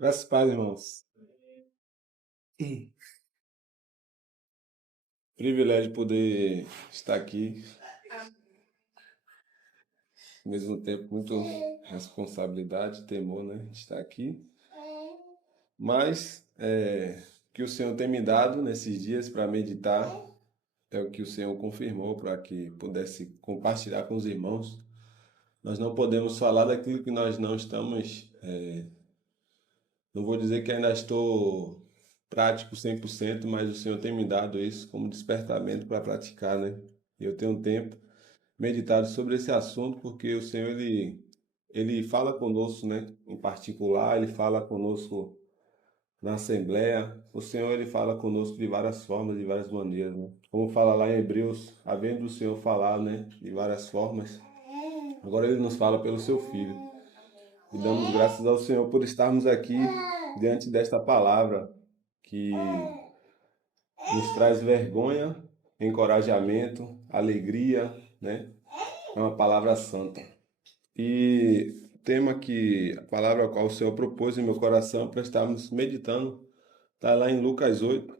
Graças a Deus, irmãos. Privilégio poder estar aqui, ao mesmo tempo, muito responsabilidade, temor, né? De estar aqui. Mas o que o Senhor tem me dado nesses dias para meditar é o que o Senhor confirmou para que pudesse compartilhar com os irmãos. Nós não podemos falar daquilo que nós não estamos. Não vou dizer que ainda estou prático 100%, mas o Senhor tem me dado isso como despertamento para praticar, né? E eu tenho um tempo meditado sobre esse assunto porque o Senhor ele fala conosco, né? Em particular, ele fala conosco na Assembleia. O Senhor ele fala conosco de várias formas, de várias maneiras, né? Como fala lá em Hebreus, havendo o Senhor falar, né? De várias formas. Agora ele nos fala pelo seu Filho. E damos graças ao Senhor por estarmos aqui diante desta palavra que nos traz vergonha, encorajamento, alegria, né? É uma palavra santa. E o tema que, a palavra a qual o Senhor propôs em meu coração para estarmos meditando, está lá em Lucas 8.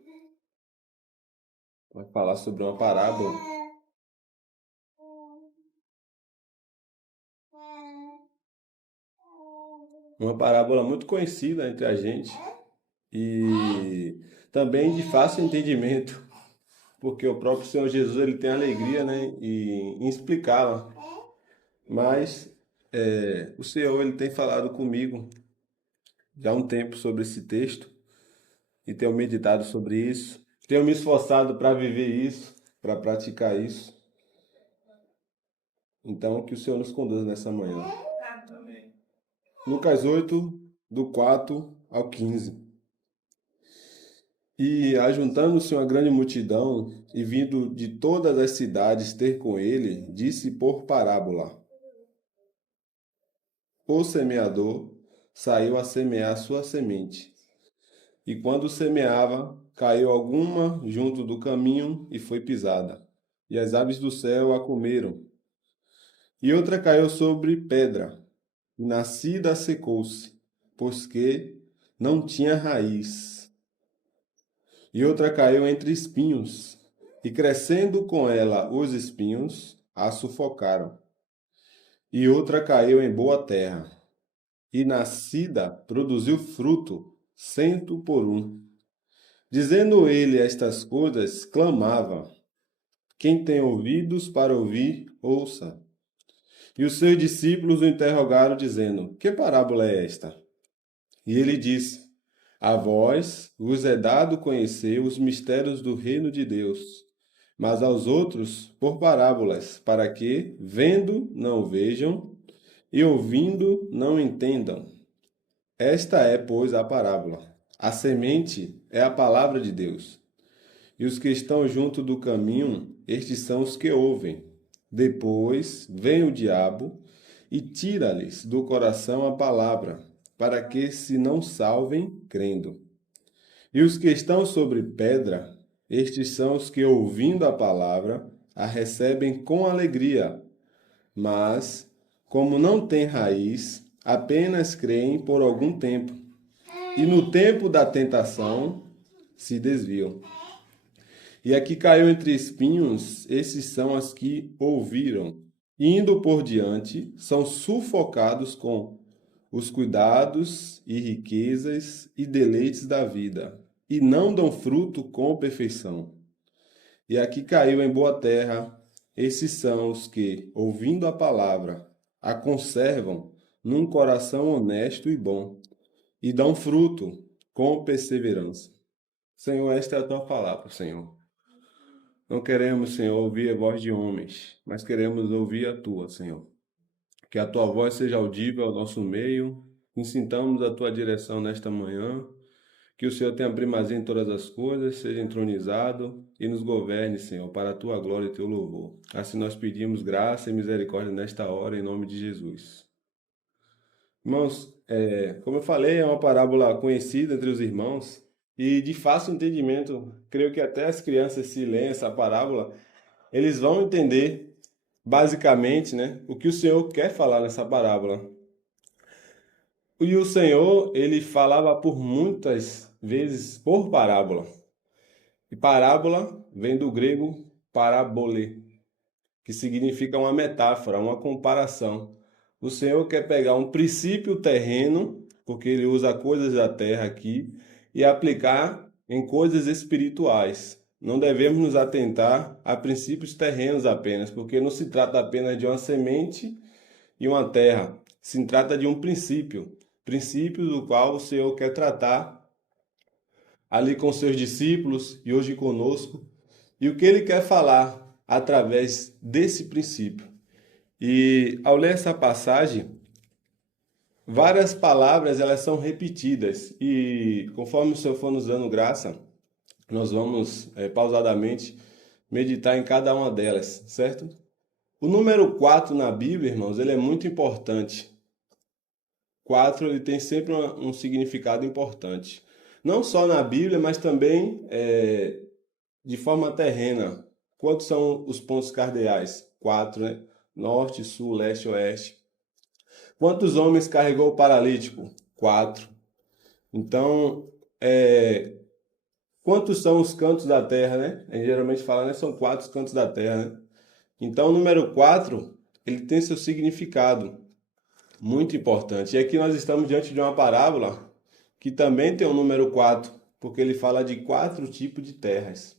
Vai falar sobre uma parábola. Uma parábola muito conhecida entre a gente e também de fácil entendimento, porque o próprio Senhor Jesus ele tem alegria, né, em explicá-la. Mas o Senhor ele tem falado comigo já há um tempo sobre esse texto e tenho meditado sobre isso. Tenho me esforçado para viver isso, para praticar isso. Então, que o Senhor nos conduza nessa manhã. Lucas 8, do 4 ao 15. E ajuntando-se uma grande multidão, e vindo de todas as cidades ter com ele, disse por parábola: O semeador saiu a semear sua semente. E quando semeava, caiu alguma junto do caminho e foi pisada. E as aves do céu a comeram. E outra caiu sobre pedra, e nascida secou-se, pois que não tinha raiz. E outra caiu entre espinhos, e crescendo com ela os espinhos, a sufocaram. E outra caiu em boa terra, e nascida produziu fruto, 100 por 1. Dizendo ele estas coisas, clamava: Quem tem ouvidos para ouvir, ouça. E os seus discípulos o interrogaram, dizendo: Que parábola é esta? E ele disse: A vós vos é dado conhecer os mistérios do reino de Deus, mas aos outros por parábolas, para que, vendo, não vejam, e ouvindo, não entendam. Esta é, pois, a parábola. A semente é a palavra de Deus. E os que estão junto do caminho, estes são os que ouvem. Depois vem o diabo e tira-lhes do coração a palavra, para que se não salvem crendo. E os que estão sobre pedra, estes são os que, ouvindo a palavra, a recebem com alegria, mas, como não têm raiz, apenas creem por algum tempo, e no tempo da tentação se desviam. E aqui caiu entre espinhos, esses são os que ouviram. Indo por diante, são sufocados com os cuidados e riquezas e deleites da vida, e não dão fruto com perfeição. E aqui caiu em boa terra, esses são os que, ouvindo a palavra, a conservam num coração honesto e bom, e dão fruto com perseverança. Senhor, esta é a tua palavra, Senhor. Não queremos, Senhor, ouvir a voz de homens, mas queremos ouvir a tua, Senhor. Que a tua voz seja audível ao nosso meio, que sintamos a tua direção nesta manhã, que o Senhor tenha primazia em todas as coisas, seja entronizado e nos governe, Senhor, para a tua glória e teu louvor. Assim nós pedimos graça e misericórdia nesta hora, em nome de Jesus. Irmãos, como eu falei, é uma parábola conhecida entre os irmãos e de fácil entendimento. Creio que até as crianças, se leem essa parábola, eles vão entender basicamente, né, o que o Senhor quer falar nessa parábola. E o Senhor, ele falava por muitas vezes por parábola. E parábola vem do grego parabole, que significa uma metáfora, uma comparação. O Senhor quer pegar um princípio terreno, porque ele usa coisas da terra aqui, e aplicar em coisas espirituais. Não devemos nos atentar a princípios terrenos apenas, porque não se trata apenas de uma semente e uma terra. Se trata de um princípio, princípio do qual o Senhor quer tratar ali com seus discípulos e hoje conosco, e o que ele quer falar através desse princípio. E ao ler essa passagem, várias palavras elas são repetidas e conforme o Senhor for nos dando graça, nós vamos pausadamente meditar em cada uma delas, certo? O número 4 na Bíblia, irmãos, ele é muito importante. 4 ele tem sempre um significado importante. Não só na Bíblia, mas também de forma terrena. Quantos são os pontos cardeais? 4, né? Norte, sul, leste, oeste. Quantos homens carregou o paralítico? 4. Então, quantos são os cantos da terra, né? A gente geralmente fala, né? São 4 os cantos da terra, né? Então, o número 4, ele tem seu significado muito importante. E aqui nós estamos diante de uma parábola que também tem o número 4, porque ele fala de 4 tipos de terras,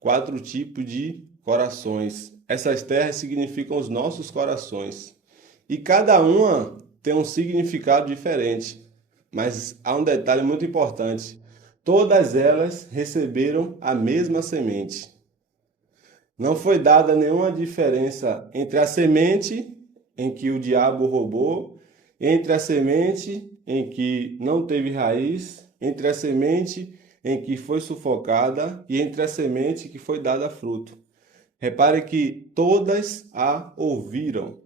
4 tipos de corações. Essas terras significam os nossos corações. E cada uma tem um significado diferente. Mas há um detalhe muito importante. Todas elas receberam a mesma semente. Não foi dada nenhuma diferença entre a semente em que o diabo roubou, entre a semente em que não teve raiz, entre a semente em que foi sufocada e entre a semente que foi dada fruto. Repare que todas a ouviram.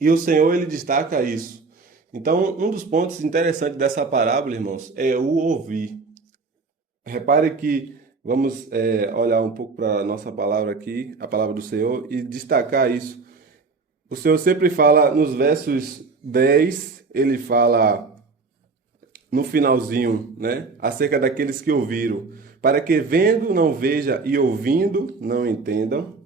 E o Senhor ele destaca isso. Então, um dos pontos interessantes dessa parábola, irmãos, é o ouvir. Repare que vamos olhar um pouco para a nossa palavra aqui, a palavra do Senhor, e destacar isso. O Senhor sempre fala nos versos 10, ele fala no finalzinho, né, acerca daqueles que ouviram, para que vendo não veja e ouvindo não entendam.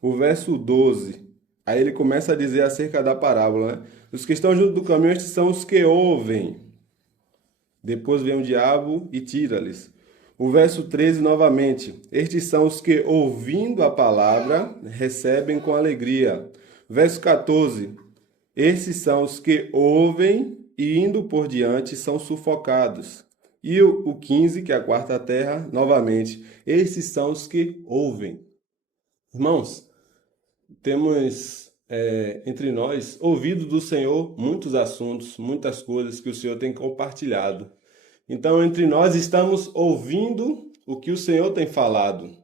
O verso 12, aí ele começa a dizer acerca da parábola, né? Os que estão junto do caminho, estes são os que ouvem. Depois vem o diabo e tira-lhes. O verso 13 novamente. Estes são os que, ouvindo a palavra, recebem com alegria. Verso 14. Esses são os que ouvem e, indo por diante, são sufocados. E o 15, que é a quarta terra, novamente. Esses são os que ouvem. Irmãos, temos entre nós ouvido do Senhor muitos assuntos, muitas coisas que o Senhor tem compartilhado. Então, entre nós estamos ouvindo o que o Senhor tem falado.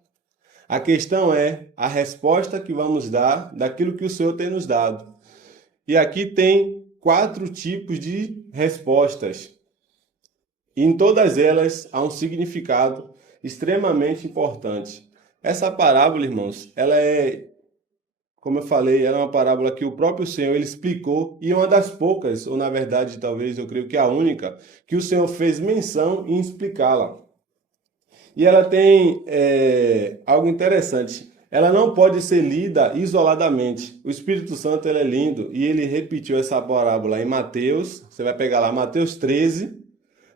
A questão é a resposta que vamos dar daquilo que o Senhor tem nos dado. E aqui tem 4 tipos de respostas. E em todas elas há um significado extremamente importante. Essa parábola, irmãos, ela é, como eu falei, era uma parábola que o próprio Senhor ele explicou e uma das poucas, ou na verdade talvez eu creio que a única, que o Senhor fez menção em explicá-la. E ela tem algo interessante. Ela não pode ser lida isoladamente. O Espírito Santo ele é lindo e ele repetiu essa parábola em Mateus. Você vai pegar lá Mateus 13,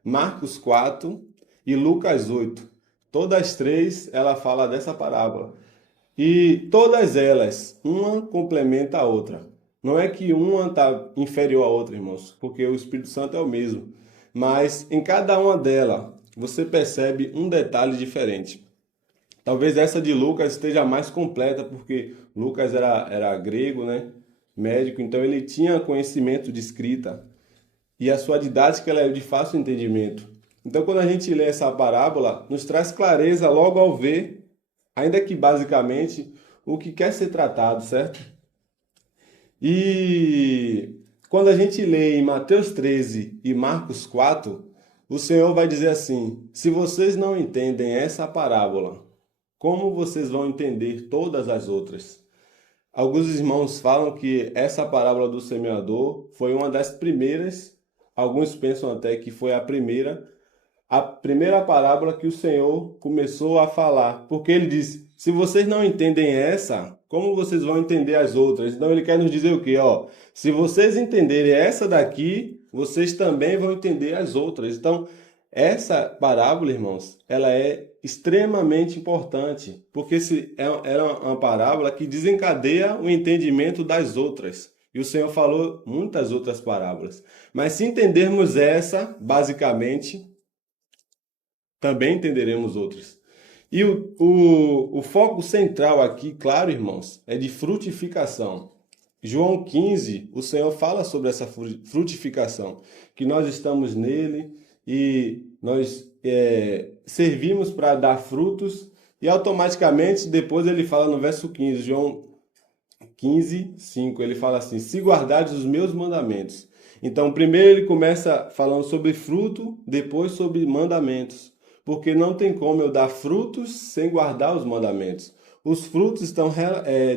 Marcos 4 e Lucas 8. Todas três ela fala dessa parábola. E todas elas, uma complementa a outra. Não é que uma está inferior à outra, irmãos, porque o Espírito Santo é o mesmo. Mas em cada uma delas, você percebe um detalhe diferente. Talvez essa de Lucas esteja mais completa, porque Lucas era grego, né? Médico, então ele tinha conhecimento de escrita. E a sua didática ela é de fácil entendimento. Então, quando a gente lê essa parábola, nos traz clareza logo ao ver, ainda que basicamente, o que quer ser tratado, certo? E quando a gente lê em Mateus 13 e Marcos 4, o Senhor vai dizer assim: se vocês não entendem essa parábola, como vocês vão entender todas as outras? Alguns irmãos falam que essa parábola do semeador foi uma das primeiras alguns pensam até que foi a primeira parábola que o Senhor começou a falar, porque ele disse: se vocês não entendem essa, como vocês vão entender as outras? Então ele quer nos dizer o quê? Ó, se vocês entenderem essa daqui, vocês também vão entender as outras. Então, essa parábola, irmãos, ela é extremamente importante, porque é uma parábola que desencadeia o entendimento das outras. E o Senhor falou muitas outras parábolas. Mas se entendermos essa, basicamente, também entenderemos outras. E o foco central aqui, claro, irmãos, é de frutificação. João 15, o Senhor fala sobre essa frutificação, que nós estamos nele e nós servimos para dar frutos, e automaticamente depois ele fala no verso 15, João 15, 5, ele fala assim: se guardares os meus mandamentos. Então, primeiro ele começa falando sobre fruto, depois sobre mandamentos, porque não tem como eu dar frutos sem guardar os mandamentos. Os frutos estão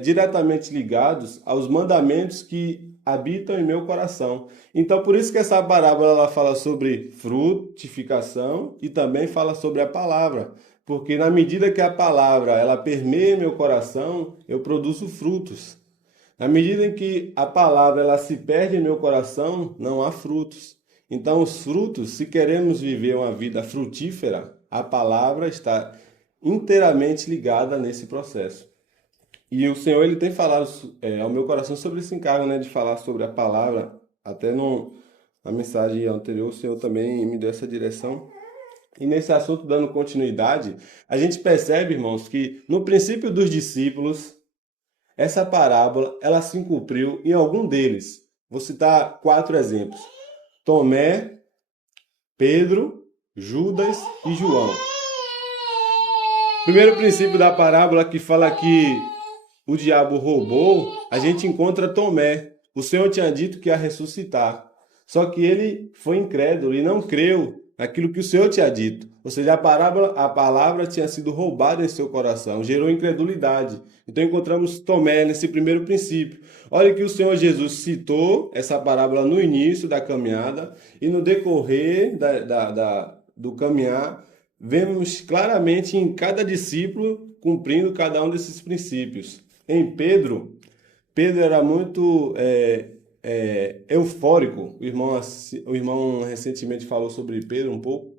diretamente ligados aos mandamentos que habitam em meu coração. Então, por isso que essa parábola ela fala sobre frutificação e também fala sobre a palavra. Porque na medida que a palavra ela permeia meu coração, eu produzo frutos. Na medida em que a palavra ela se perde em meu coração, não há frutos. Então, os frutos, se queremos viver uma vida frutífera, a palavra está inteiramente ligada nesse processo. E o Senhor ele tem falado ao meu coração sobre esse encargo, né, de falar sobre a palavra. Até na mensagem anterior, o Senhor também me deu essa direção. E nesse assunto, dando continuidade, a gente percebe, irmãos, que no princípio dos discípulos, essa parábola ela se cumpriu em algum deles. Vou citar 4 exemplos: Tomé, Pedro, Judas e João. Primeiro princípio da parábola que fala que o diabo roubou, a gente encontra Tomé. O Senhor tinha dito que ia ressuscitar. Só que ele foi incrédulo e não creu naquilo que o Senhor tinha dito. Ou seja, a palavra tinha sido roubada em seu coração, gerou incredulidade. Então encontramos Tomé nesse primeiro princípio. Olha que o Senhor Jesus citou essa parábola no início da caminhada e no decorrer do caminhar, vemos claramente em cada discípulo cumprindo cada um desses princípios. Em Pedro era muito eufórico. O irmão recentemente falou sobre Pedro um pouco.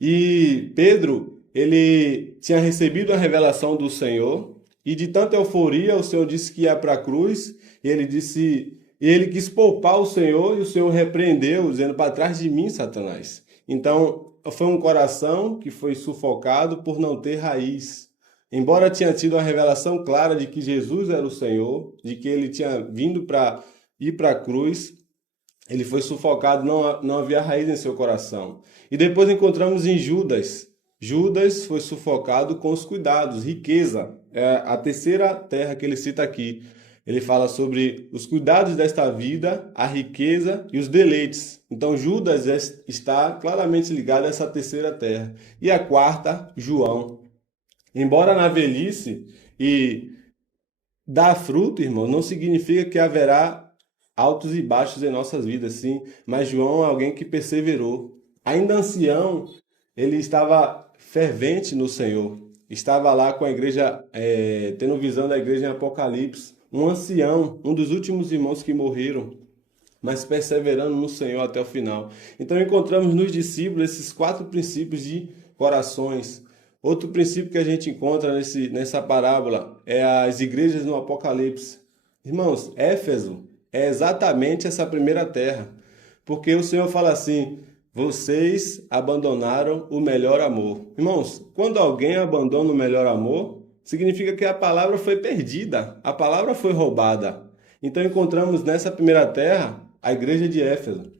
E Pedro, ele tinha recebido a revelação do Senhor, e de tanta euforia, o Senhor disse que ia para a cruz, e ele quis poupar o Senhor, e o Senhor repreendeu, dizendo: para trás de mim, Satanás. Então, foi um coração que foi sufocado por não ter raiz. Embora tinha tido a revelação clara de que Jesus era o Senhor, de que ele tinha vindo para ir para a cruz, ele foi sufocado, não havia raiz em seu coração. E depois encontramos em Judas. Judas foi sufocado com os cuidados, riqueza. É a terceira terra que ele cita aqui. Ele fala sobre os cuidados desta vida, a riqueza e os deleites. Então Judas está claramente ligado a essa terceira terra. E a quarta, João. Embora na velhice e dar fruto, irmão, não significa que haverá altos e baixos em nossas vidas, sim. Mas João é alguém que perseverou. Ainda ancião, ele estava fervente no Senhor. Estava lá com a igreja, tendo visão da igreja em Apocalipse. Um ancião, um dos últimos irmãos que morreram, mas perseverando no Senhor até o final. Então encontramos nos discípulos esses 4 princípios de corações. Outro princípio que a gente encontra nessa parábola é as igrejas no Apocalipse. Irmãos, Éfeso é exatamente essa primeira terra, porque o Senhor fala assim: vocês abandonaram o melhor amor. Irmãos, quando alguém abandona o melhor amor, significa que a palavra foi perdida, a palavra foi roubada. Então encontramos nessa primeira terra a igreja de Éfeso.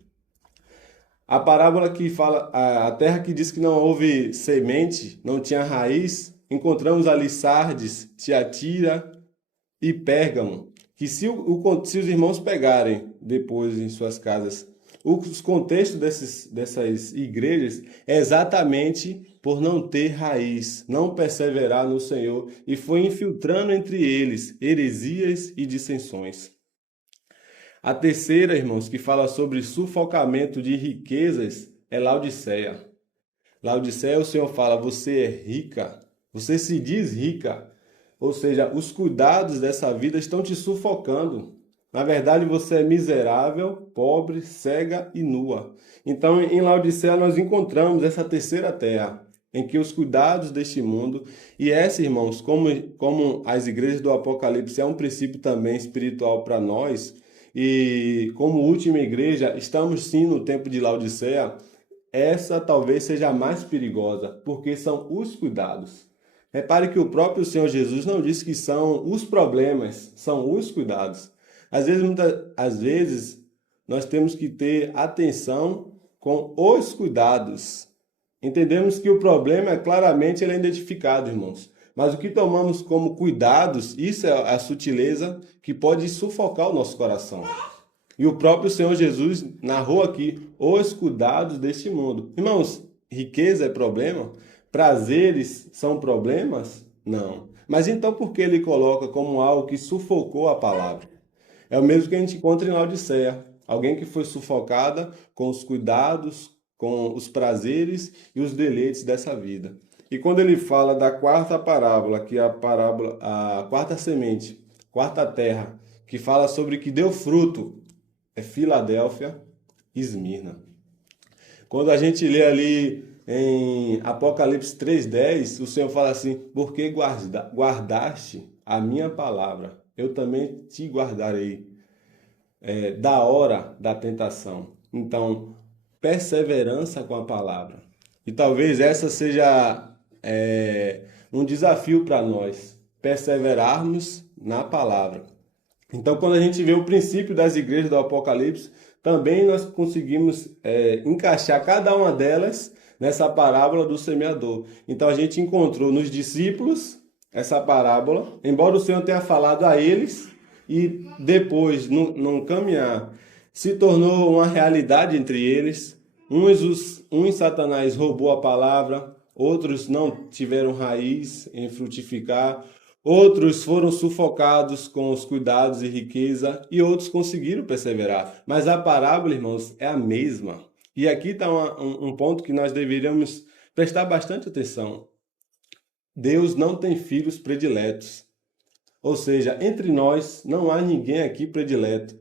A parábola que fala, a terra que diz que não houve semente, não tinha raiz, encontramos ali Sardes, Tiatira e Pérgamo, que se os irmãos pegarem depois em suas casas, os contextos dessas igrejas é exatamente por não ter raiz, não perseverar no Senhor, e foi infiltrando entre eles heresias e dissensões. A terceira, irmãos, que fala sobre sufocamento de riquezas, é Laodiceia. Laodiceia, o Senhor fala, você é rica, você se diz rica. Ou seja, os cuidados dessa vida estão te sufocando. Na verdade, você é miserável, pobre, cega e nua. Então, em Laodiceia, nós encontramos essa terceira terra, em que os cuidados deste mundo, e essa, irmãos, como as igrejas do Apocalipse é um princípio também espiritual para nós, e como última igreja, estamos sim no tempo de Laodiceia, essa talvez seja a mais perigosa, porque são os cuidados. Repare que o próprio Senhor Jesus não disse que são os problemas, são os cuidados. Às vezes, nós temos que ter atenção com os cuidados. Entendemos que o problema é claramente ele é identificado, irmãos. Mas o que tomamos como cuidados, isso é a sutileza que pode sufocar o nosso coração. E o próprio Senhor Jesus narrou aqui os cuidados deste mundo. Irmãos, riqueza é problema? Prazeres são problemas? Não. Mas então por que ele coloca como algo que sufocou a palavra? É o mesmo que a gente encontra em Laodiceia. Alguém que foi sufocada com os cuidados, com os prazeres e os deleites dessa vida. E quando ele fala da quarta parábola, que é a quarta semente, quarta terra, que fala sobre que deu fruto, é Filadélfia e Esmirna. Quando a gente lê ali em Apocalipse 3:10, o Senhor fala assim, porque guardaste a minha palavra, eu também te guardarei da hora da tentação. Então, perseverança com a palavra. E talvez essa seja um desafio para nós, perseverarmos na palavra. Então, quando a gente vê o princípio das igrejas do Apocalipse, também nós conseguimos encaixar cada uma delas nessa parábola do semeador. Então, a gente encontrou nos discípulos essa parábola, embora o Senhor tenha falado a eles, e depois, no caminhar, se tornou uma realidade entre eles. Uns Satanás roubou a palavra, outros não tiveram raiz em frutificar, outros foram sufocados com os cuidados e riqueza, e outros conseguiram perseverar. Mas a parábola, irmãos, é a mesma. E aqui está um ponto que nós deveríamos prestar bastante atenção. Deus não tem filhos prediletos. Ou seja, entre nós não há ninguém aqui predileto.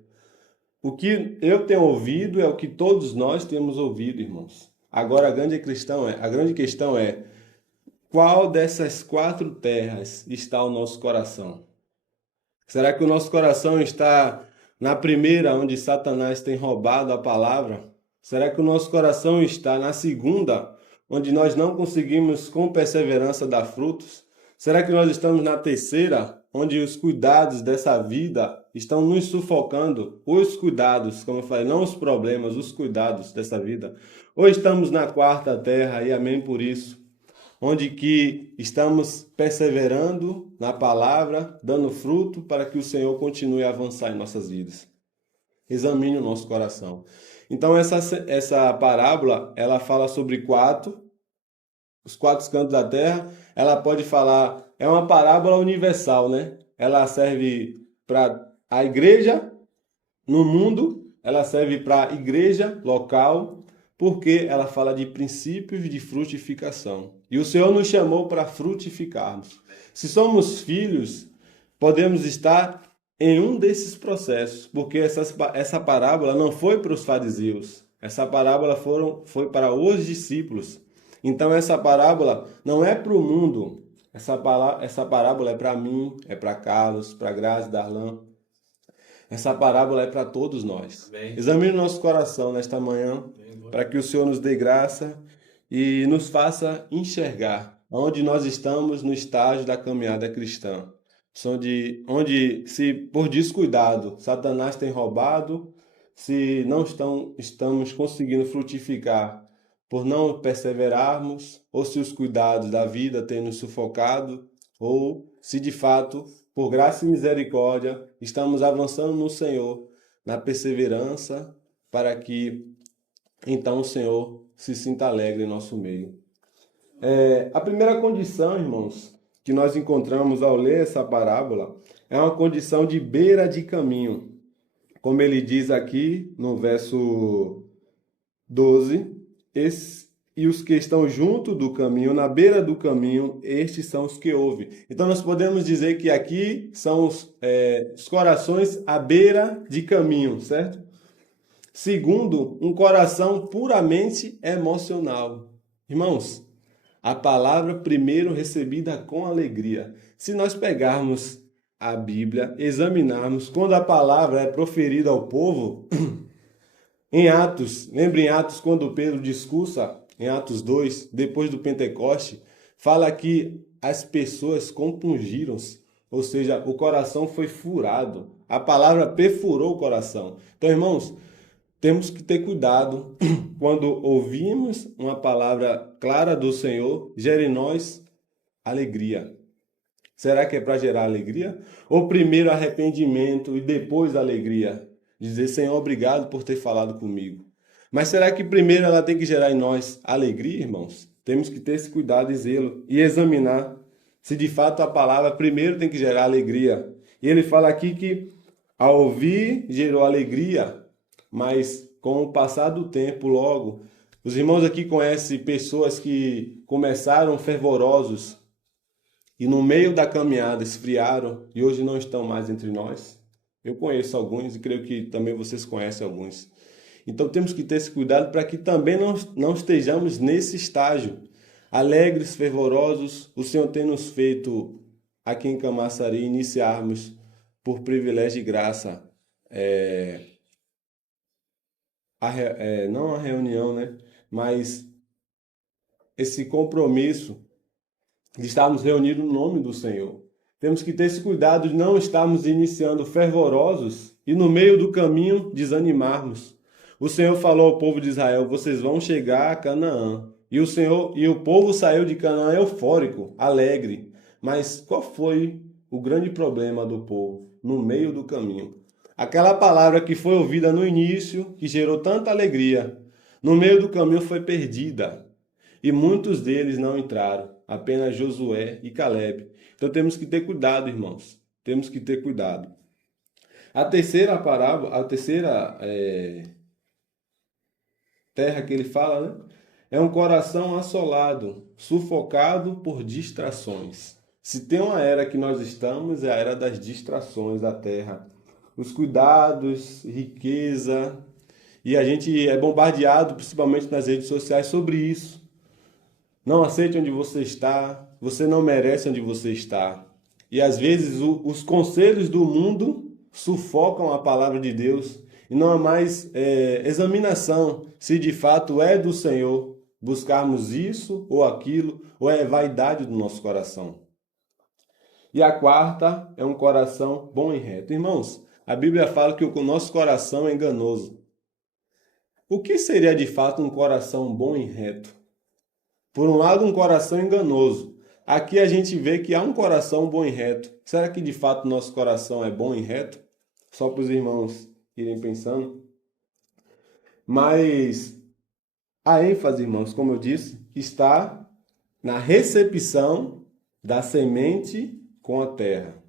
O que eu tenho ouvido é o que todos nós temos ouvido, irmãos. Agora, a grande questão é qual dessas quatro terras está o nosso coração? Será que o nosso coração está na primeira, onde Satanás tem roubado a palavra? Será que o nosso coração está na segunda, onde nós não conseguimos com perseverança dar frutos? Será que nós estamos na terceira, onde os cuidados dessa vida estão nos sufocando? Os cuidados, como eu falei, não os problemas, os cuidados dessa vida. Ou estamos na quarta terra, e amém por isso, onde que estamos perseverando na palavra, dando fruto para que o Senhor continue a avançar em nossas vidas. Examine o nosso coração. Então, essa parábola, ela fala sobre os quatro cantos da terra. Ela pode falar, é uma parábola universal, né? Ela serve para a igreja no mundo, ela serve para a igreja local, porque ela fala de princípios de frutificação. E o Senhor nos chamou para frutificarmos. Se somos filhos, podemos estar em um desses processos, porque essa parábola não foi para os fariseus, essa parábola foi para os discípulos. Então essa parábola não é para o mundo, essa parábola é para mim, é para Carlos, para Grazi, Darlan. Essa parábola é para todos nós. Amém. Examine o nosso coração nesta manhã, para que o Senhor nos dê graça e nos faça enxergar onde nós estamos no estágio da caminhada cristã. Onde, se por descuidado, Satanás tem roubado, se não estamos conseguindo frutificar por não perseverarmos, ou se os cuidados da vida têm nos sufocado, ou se de fato, por graça e misericórdia, estamos avançando no Senhor, na perseverança, para que então o Senhor se sinta alegre em nosso meio. A primeira condição, irmãos, que nós encontramos ao ler essa parábola, é uma condição de beira de caminho. como ele diz aqui no verso 12, e os que estão junto do caminho, na beira do caminho, estes são os que ouvem. Então nós podemos dizer que aqui são os corações à beira de caminho, certo? Segundo, um coração puramente emocional. Irmãos, a palavra primeiro recebida com alegria. Se nós pegarmos a Bíblia, examinarmos quando a palavra é proferida ao povo, em Atos, lembra em Atos quando Pedro discursa, em Atos 2, depois do Pentecoste, fala que as pessoas compungiram-se, ou seja, o coração foi furado. A palavra perfurou o coração. Então, irmãos, temos que ter cuidado quando ouvimos uma palavra clara do Senhor, gere em nós alegria. Será que é para gerar alegria? Ou primeiro arrependimento e depois alegria? Dizer, Senhor, obrigado por ter falado comigo. Mas será que primeiro ela tem que gerar em nós alegria, irmãos? Temos que ter esse cuidado e zelo e examinar se de fato a palavra primeiro tem que gerar alegria. E ele fala aqui que ao ouvir gerou alegria, mas com o passar do tempo, logo, os irmãos aqui conhecem pessoas que começaram fervorosos e no meio da caminhada esfriaram e hoje não estão mais entre nós. Eu conheço alguns e creio que também vocês conhecem alguns. Então temos que ter esse cuidado para que também não estejamos nesse estágio. Alegres, fervorosos, o Senhor tem nos feito aqui em Camaçari iniciarmos por privilégio e graça, não a reunião, né? Mas esse compromisso de estarmos reunidos no nome do Senhor. Temos que ter esse cuidado de não estarmos iniciando fervorosos e no meio do caminho desanimarmos. O Senhor falou ao povo de Israel: vocês vão chegar a Canaã. E o povo saiu de Canaã eufórico, alegre. Mas qual foi o grande problema do povo no meio do caminho? Aquela palavra que foi ouvida no início, que gerou tanta alegria, no meio do caminho foi perdida. E muitos deles não entraram, apenas Josué e Caleb. Então temos que ter cuidado, irmãos. Temos que ter cuidado. A terceira parábola, terra que ele fala, né? É um coração assolado, sufocado por distrações. Se tem uma era que nós estamos, é a era das distrações da terra. Os cuidados, riqueza, e a gente é bombardeado, principalmente nas redes sociais, sobre isso. Não aceite onde você está, você não merece onde você está. E às vezes os conselhos do mundo sufocam a palavra de Deus e não há mais examinação se de fato é do Senhor buscarmos isso ou aquilo, ou é vaidade do nosso coração. E a quarta é um coração bom e reto. Irmãos, a Bíblia fala que o nosso coração é enganoso. O que seria de fato um coração bom e reto? Por um lado, um coração enganoso. Aqui a gente vê que há um coração bom e reto. Será que de fato nosso coração é bom e reto? Só para os irmãos irem pensando. Mas a ênfase, irmãos, como eu disse, está na recepção da semente com a terra.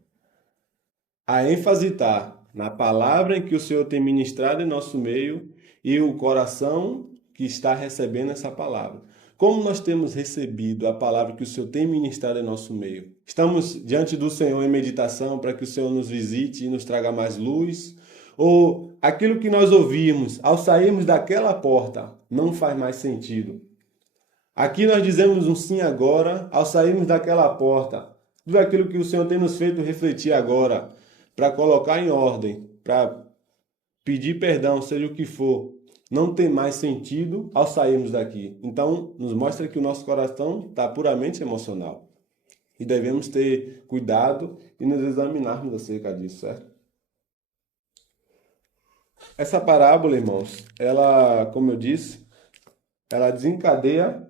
A ênfase está na palavra em que o Senhor tem ministrado em nosso meio e o coração que está recebendo essa palavra. Como nós temos recebido a palavra que o Senhor tem ministrado em nosso meio? Estamos diante do Senhor em meditação para que o Senhor nos visite e nos traga mais luz? Ou aquilo que nós ouvimos ao sairmos daquela porta não faz mais sentido? Aqui nós dizemos um sim agora ao sairmos daquela porta. Tudo aquilo que o Senhor tem nos feito refletir agora, para colocar em ordem, para pedir perdão, seja o que for, não tem mais sentido ao sairmos daqui. Então, nos mostra que o nosso coração está puramente emocional. E devemos ter cuidado e nos examinarmos acerca disso, certo? Essa parábola, irmãos, ela, como eu disse, ela desencadeia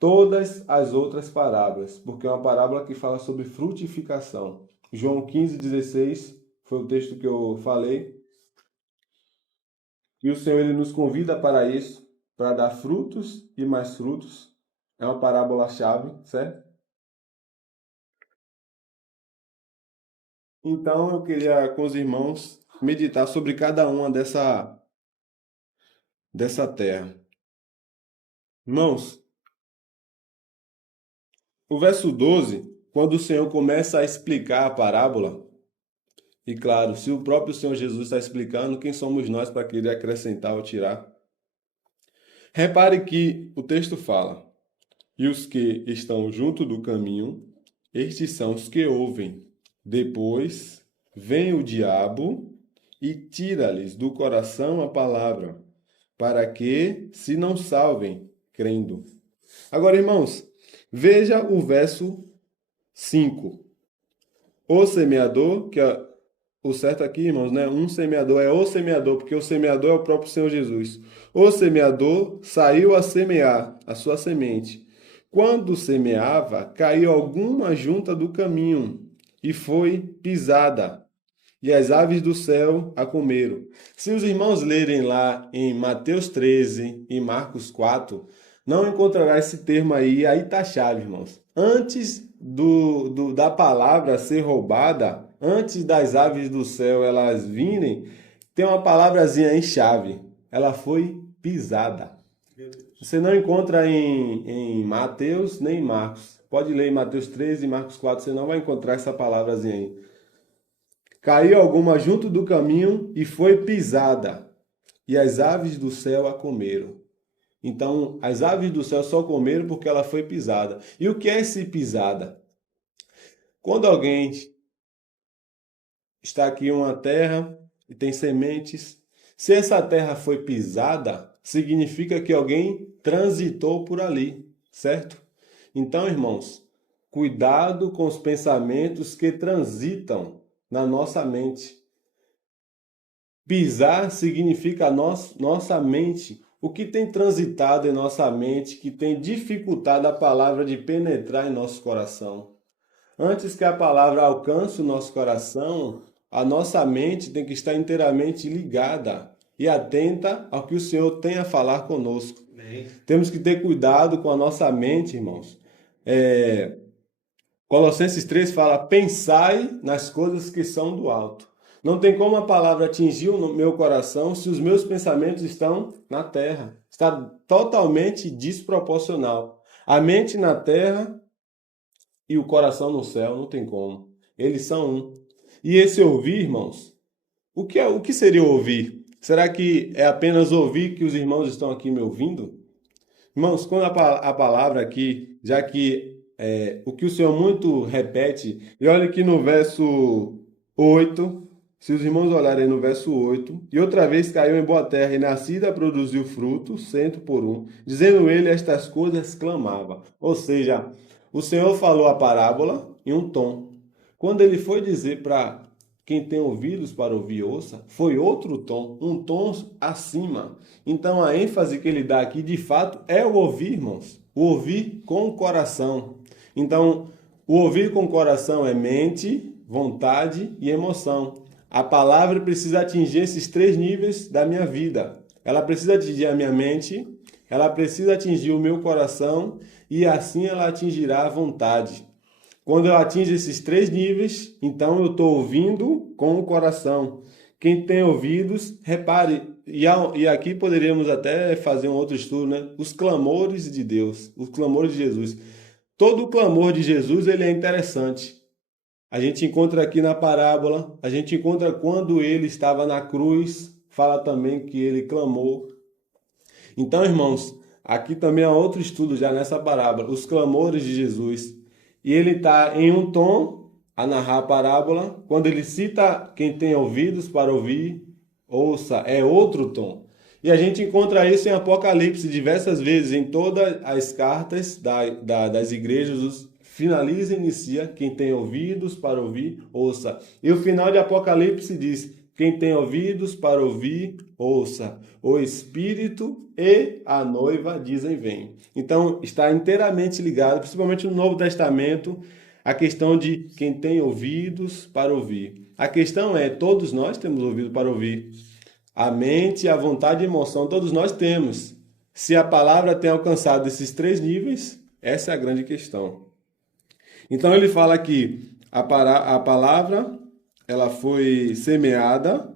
todas as outras parábolas, porque é uma parábola que fala sobre frutificação. João 15,16 foi o texto que eu falei. E o Senhor ele nos convida para isso, para dar frutos e mais frutos. É uma parábola-chave, certo? Então eu queria com os irmãos meditar sobre cada uma dessa terra. Irmãos, o verso 12, quando o Senhor começa a explicar a parábola, e claro, se o próprio Senhor Jesus está explicando, quem somos nós para querer acrescentar ou tirar? Repare que o texto fala: e os que estão junto do caminho, estes são os que ouvem. Depois vem o diabo e tira-lhes do coração a palavra, para que se não salvem, crendo. Agora, irmãos, veja o verso 5. O semeador, que é o certo aqui, irmãos, né? Um semeador é o semeador, porque o semeador é o próprio Senhor Jesus. O semeador saiu a semear a sua semente. Quando semeava, caiu alguma junta do caminho e foi pisada, e as aves do céu a comeram. Se os irmãos lerem lá em Mateus 13 e Marcos 4, não encontrará esse termo aí tá a chave, irmãos. Antes da palavra ser roubada, antes das aves do céu elas virem, tem uma palavrazinha em chave. Ela foi pisada. Você não encontra em Mateus nem em Marcos. Pode ler em Mateus 13 e Marcos 4, você não vai encontrar essa palavrazinha aí. Caiu alguma junto do caminho e foi pisada, e as aves do céu a comeram. Então, as aves do céu só comeram porque ela foi pisada. E o que é esse pisada? Quando alguém está aqui em uma terra e tem sementes, se essa terra foi pisada, significa que alguém transitou por ali, certo? Então, irmãos, cuidado com os pensamentos que transitam na nossa mente. Pisar significa nossa mente. O que tem transitado em nossa mente, que tem dificultado a palavra de penetrar em nosso coração. Antes que a palavra alcance o nosso coração, a nossa mente tem que estar inteiramente ligada e atenta ao que o Senhor tem a falar conosco. Amém. Temos que ter cuidado com a nossa mente, irmãos. Colossenses 3 fala: pensai nas coisas que são do alto. Não tem como a palavra atingir o meu coração se os meus pensamentos estão na terra. Está totalmente desproporcional. A mente na terra e o coração no céu, não tem como. Eles são um. E esse ouvir, irmãos, o que seria ouvir? Será que é apenas ouvir que os irmãos estão aqui me ouvindo? Irmãos, quando a palavra aqui, já que o que o Senhor muito repete, e olha aqui no verso 8, se os irmãos olharem no verso 8, e outra vez caiu em boa terra e nascida produziu fruto, 100 por 1, dizendo ele estas coisas clamava. Ou seja, o Senhor falou a parábola em um tom. Quando ele foi dizer para quem tem ouvidos para ouvir, ouça, foi outro tom, um tom acima. Então a ênfase que ele dá aqui, de fato, é o ouvir, irmãos. O ouvir com o coração. Então, o ouvir com o coração é mente, vontade e emoção. A palavra precisa atingir esses 3 níveis da minha vida. Ela precisa atingir a minha mente, ela precisa atingir o meu coração e assim ela atingirá a vontade. Quando eu atingo esses 3 níveis, então eu estou ouvindo com o coração. Quem tem ouvidos, repare, e aqui poderíamos até fazer um outro estudo, né? Os clamores de Deus, os clamores de Jesus. Todo o clamor de Jesus, ele é interessante. A gente encontra aqui na parábola, a gente encontra quando ele estava na cruz, fala também que ele clamou. Então, irmãos, aqui também há outro estudo já nessa parábola, os clamores de Jesus. E ele está em um tom a narrar a parábola. Quando ele cita quem tem ouvidos para ouvir, ouça, é outro tom. E a gente encontra isso em Apocalipse diversas vezes, em todas as cartas das igrejas. Finaliza e inicia: quem tem ouvidos para ouvir, ouça. E o final de Apocalipse diz: quem tem ouvidos para ouvir, ouça. O Espírito e a noiva dizem: vem. Então, está inteiramente ligado, principalmente no Novo Testamento, a questão de quem tem ouvidos para ouvir. A questão é: todos nós temos ouvido para ouvir. A mente, a vontade e a emoção, todos nós temos. Se a palavra tem alcançado esses 3 níveis, essa é a grande questão. Então ele fala que a palavra ela foi semeada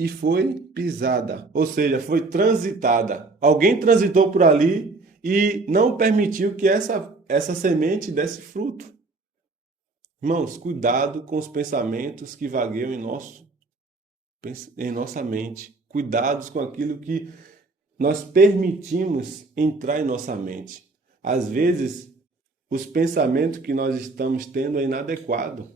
e foi pisada, ou seja, foi transitada. Alguém transitou por ali e não permitiu que essa semente desse fruto. Irmãos, cuidado com os pensamentos que vagueiam em nossa mente. Cuidados com aquilo que nós permitimos entrar em nossa mente. Às vezes, os pensamentos que nós estamos tendo é inadequado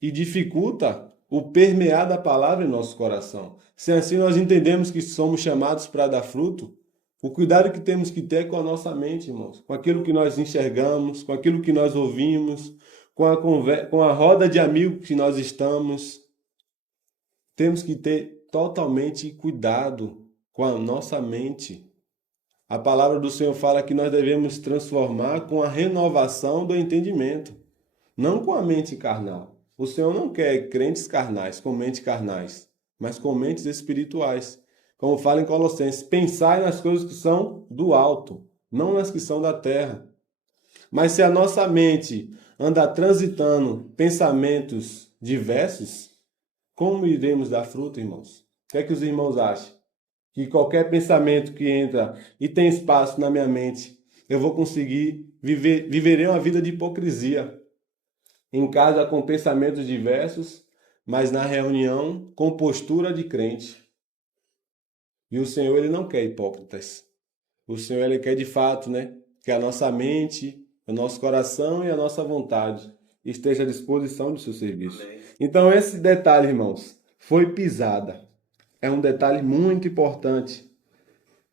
e dificulta o permear da palavra em nosso coração. Se assim nós entendemos que somos chamados para dar fruto, o cuidado que temos que ter é com a nossa mente, irmãos, com aquilo que nós enxergamos, com aquilo que nós ouvimos, com a roda de amigos que nós estamos. Temos que ter totalmente cuidado com a nossa mente. A palavra do Senhor fala que nós devemos transformar com a renovação do entendimento, não com a mente carnal. O Senhor não quer crentes carnais, com mentes carnais, mas com mentes espirituais. Como fala em Colossenses, pensai nas coisas que são do alto, não nas que são da terra. Mas se a nossa mente anda transitando pensamentos diversos, como iremos dar fruto, irmãos? O que é que os irmãos acham? Que qualquer pensamento que entra e tem espaço na minha mente, eu vou conseguir viverei uma vida de hipocrisia. Em casa com pensamentos diversos, mas na reunião com postura de crente. E o Senhor, ele não quer hipócritas. O Senhor, ele quer de fato, né? Que a nossa mente, o nosso coração e a nossa vontade esteja à disposição do seu serviço. Amém. Então, esse detalhe, irmãos, foi pisada. É um detalhe muito importante.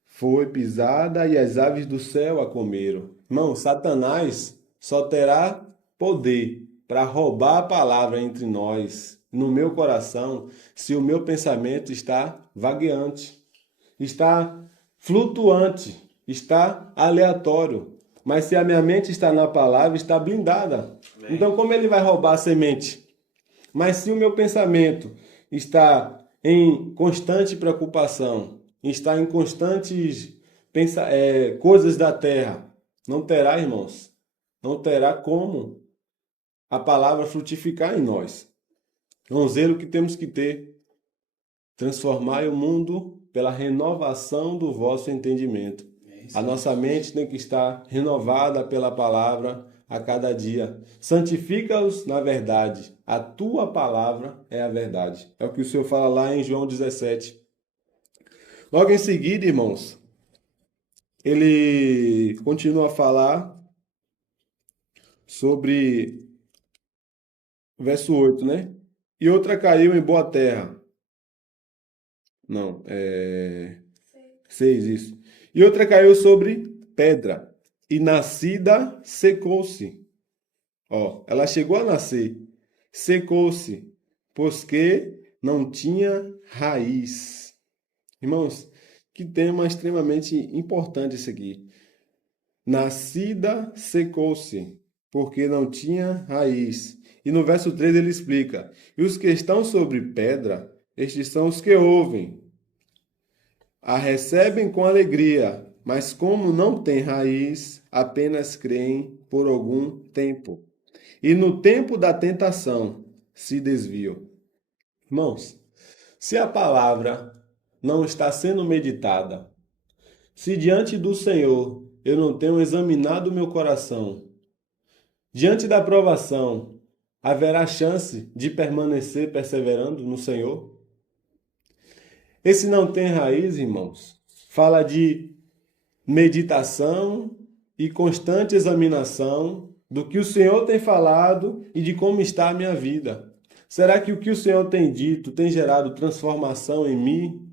Foi pisada e as aves do céu a comeram. Irmão, Satanás só terá poder para roubar a palavra entre nós, no meu coração, se o meu pensamento está vagueante, está flutuante, está aleatório. Mas se a minha mente está na palavra, está blindada. Amém. Então, como ele vai roubar a semente? Mas se o meu pensamento está em constante preocupação, está em constantes coisas da terra, não terá, irmãos, não terá como a palavra frutificar em nós. É um zelo que temos que ter. Transformai o mundo pela renovação do vosso entendimento. A nossa mente tem que estar renovada pela palavra a cada dia. Santifica-os na verdade. A tua palavra é a verdade. É o que o Senhor fala lá em João 17. Logo em seguida, irmãos, ele continua a falar sobre o verso 8, né? E outra caiu em boa terra. Não, 6, isso. E outra caiu sobre pedra, e nascida secou-se. Ó, ela chegou a nascer, secou-se, pois que não tinha raiz. Irmãos, que tema extremamente importante esse aqui. Nascida secou-se, porque não tinha raiz. E no verso 3 ele explica: e os que estão sobre pedra, estes são os que ouvem, a recebem com alegria, mas como não têm raiz, apenas creem por algum tempo. E no tempo da tentação se desviam. Irmãos, se a palavra não está sendo meditada, se diante do Senhor eu não tenho examinado o meu coração, diante da provação, haverá chance de permanecer perseverando no Senhor? Esse não tem raiz, irmãos, fala de meditação e constante examinação do que o Senhor tem falado e de como está a minha vida. Será que o que o Senhor tem dito tem gerado transformação em mim?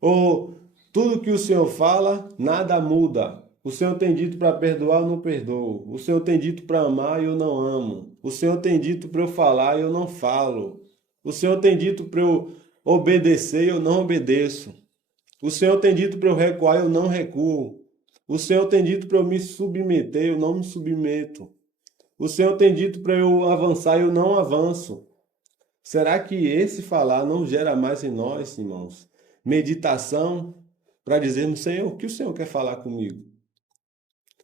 Ou tudo que o Senhor fala, nada muda? O Senhor tem dito para perdoar, eu não perdoo. O Senhor tem dito para amar e eu não amo. O Senhor tem dito para eu falar e eu não falo. O Senhor tem dito para eu obedecer e eu não obedeço. O Senhor tem dito para eu recuar e eu não recuo. O Senhor tem dito para eu me submeter, eu não me submeto. O Senhor tem dito para eu avançar e eu não avanço. Será que esse falar não gera mais em nós, irmãos, meditação para dizermos: Senhor, o que o Senhor quer falar comigo?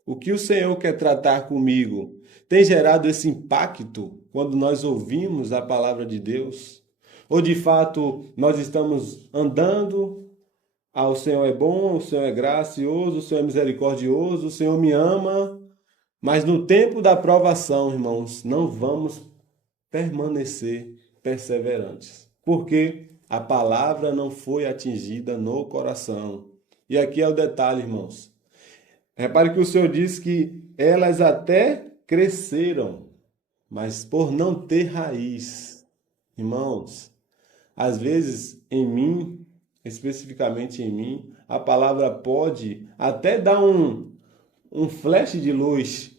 O que o Senhor quer tratar comigo? Tem gerado esse impacto quando nós ouvimos a palavra de Deus? Ou de fato nós estamos andando, o Senhor é bom, o Senhor é gracioso, o Senhor é misericordioso, o Senhor me ama, mas no tempo da provação, irmãos, não vamos permanecer perseverantes, porque a palavra não foi atingida no coração. E aqui é o detalhe, irmãos. Repare que o Senhor diz que elas até cresceram, mas por não ter raiz. Irmãos, às vezes em mim, especificamente em mim, a palavra pode até dar um flash de luz,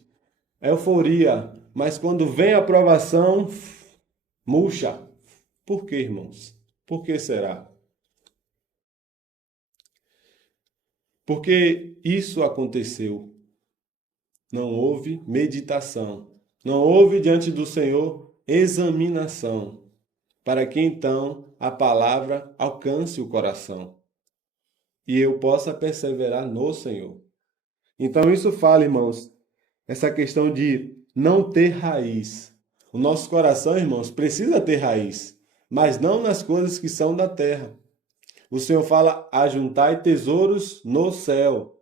euforia, mas quando vem a provação, murcha. Por quê, irmãos? Por que será? Porque isso aconteceu. Não houve meditação. Não houve diante do Senhor examinação, para que então a palavra alcance o coração e eu possa perseverar no Senhor. Então isso fala, irmãos, essa questão de não ter raiz. O nosso coração, irmãos, precisa ter raiz, mas não nas coisas que são da terra. O Senhor fala: ajuntai tesouros no céu.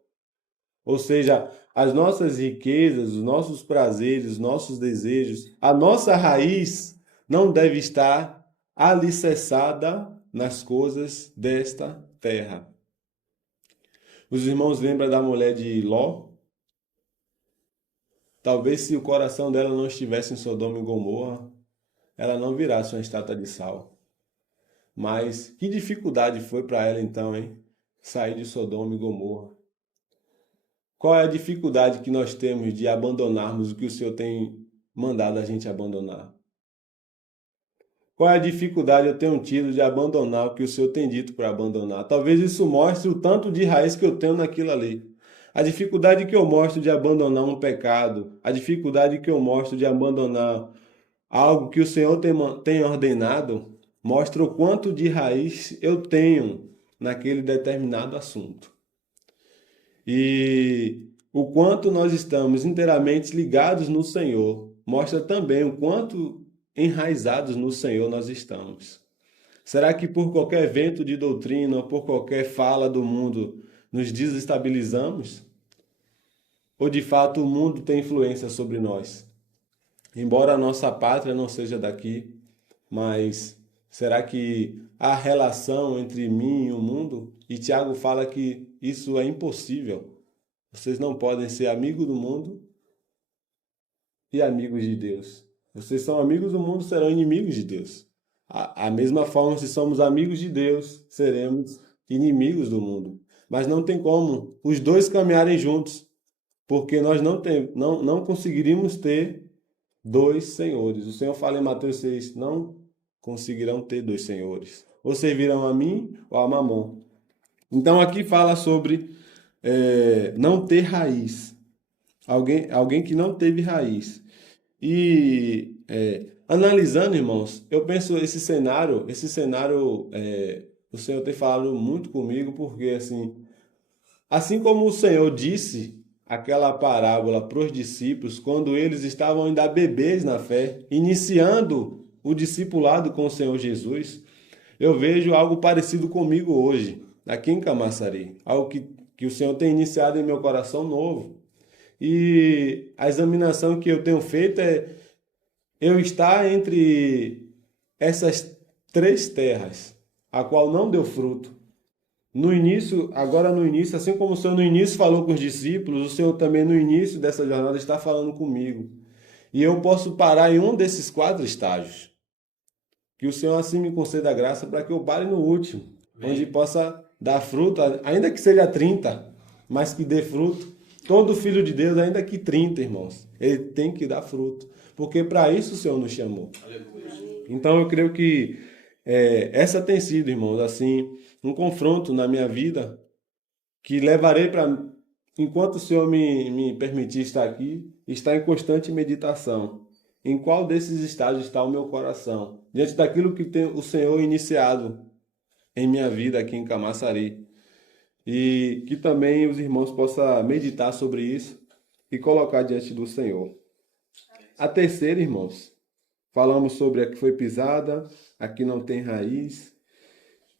Ou seja, as nossas riquezas, os nossos prazeres, os nossos desejos, a nossa raiz não deve estar alicerçada nas coisas desta terra. Os irmãos lembram da mulher de Ló? Talvez se o coração dela não estivesse em Sodoma e Gomorra, ela não virasse uma estátua de sal. Mas que dificuldade foi para ela então, hein? Sair de Sodoma e Gomorra. Qual é a dificuldade que nós temos de abandonarmos o que o Senhor tem mandado a gente abandonar? Qual é a dificuldade eu tenho tido de abandonar o que o Senhor tem dito para abandonar? Talvez isso mostre o tanto de raiz que eu tenho naquilo ali. A dificuldade que eu mostro de abandonar um pecado, a dificuldade que eu mostro de abandonar algo que o Senhor tem ordenado, mostra o quanto de raiz eu tenho naquele determinado assunto. E o quanto nós estamos inteiramente ligados no Senhor, mostra também o quanto enraizados no Senhor nós estamos. Será que por qualquer vento de doutrina, ou por qualquer fala do mundo, nos desestabilizamos? Ou de fato o mundo tem influência sobre nós? Embora a nossa pátria não seja daqui, mas será que há relação entre mim e o mundo? E Tiago fala que isso é impossível. Vocês não podem ser amigos do mundo e amigos de Deus. Vocês são amigos do mundo, serão inimigos de Deus. A mesma forma, se somos amigos de Deus, seremos inimigos do mundo. Mas não tem como os dois caminharem juntos, porque nós não conseguiríamos ter dois senhores. O Senhor fala em Mateus 6, não conseguirão ter dois senhores. Ou servirão a mim ou a Mamon. Então aqui fala sobre não ter raiz. Alguém que não teve raiz. E analisando, irmãos, eu penso esse cenário, o Senhor tem falado muito comigo, porque assim como o Senhor disse aquela parábola para os discípulos, quando eles estavam ainda bebês na fé, iniciando o discipulado com o Senhor Jesus, eu vejo algo parecido comigo hoje, aqui em Camaçari, algo que o Senhor tem iniciado em meu coração novo. E a examinação que eu tenho feito é eu estar entre essas três terras, a qual não deu fruto. No início, assim como o Senhor no início falou com os discípulos, o Senhor também no início dessa jornada está falando comigo. E eu posso parar em um desses 4 estágios. Que o Senhor assim me conceda a graça para que eu pare no último, onde possa dar fruto, ainda que seja 30, mas que dê fruto. Todo filho de Deus, ainda que 30, irmãos, ele tem que dar fruto, porque para isso o Senhor nos chamou. Então eu creio que essa tem sido, irmãos, um confronto na minha vida que levarei para, enquanto o Senhor me permitir estar aqui, estar em constante meditação. Em qual desses estágios está o meu coração? Diante daquilo que tem o Senhor iniciado em minha vida aqui em Camaçari. E que também os irmãos possam meditar sobre isso e colocar diante do Senhor. A terceira, irmãos, falamos sobre a que foi pisada, a que não tem raiz.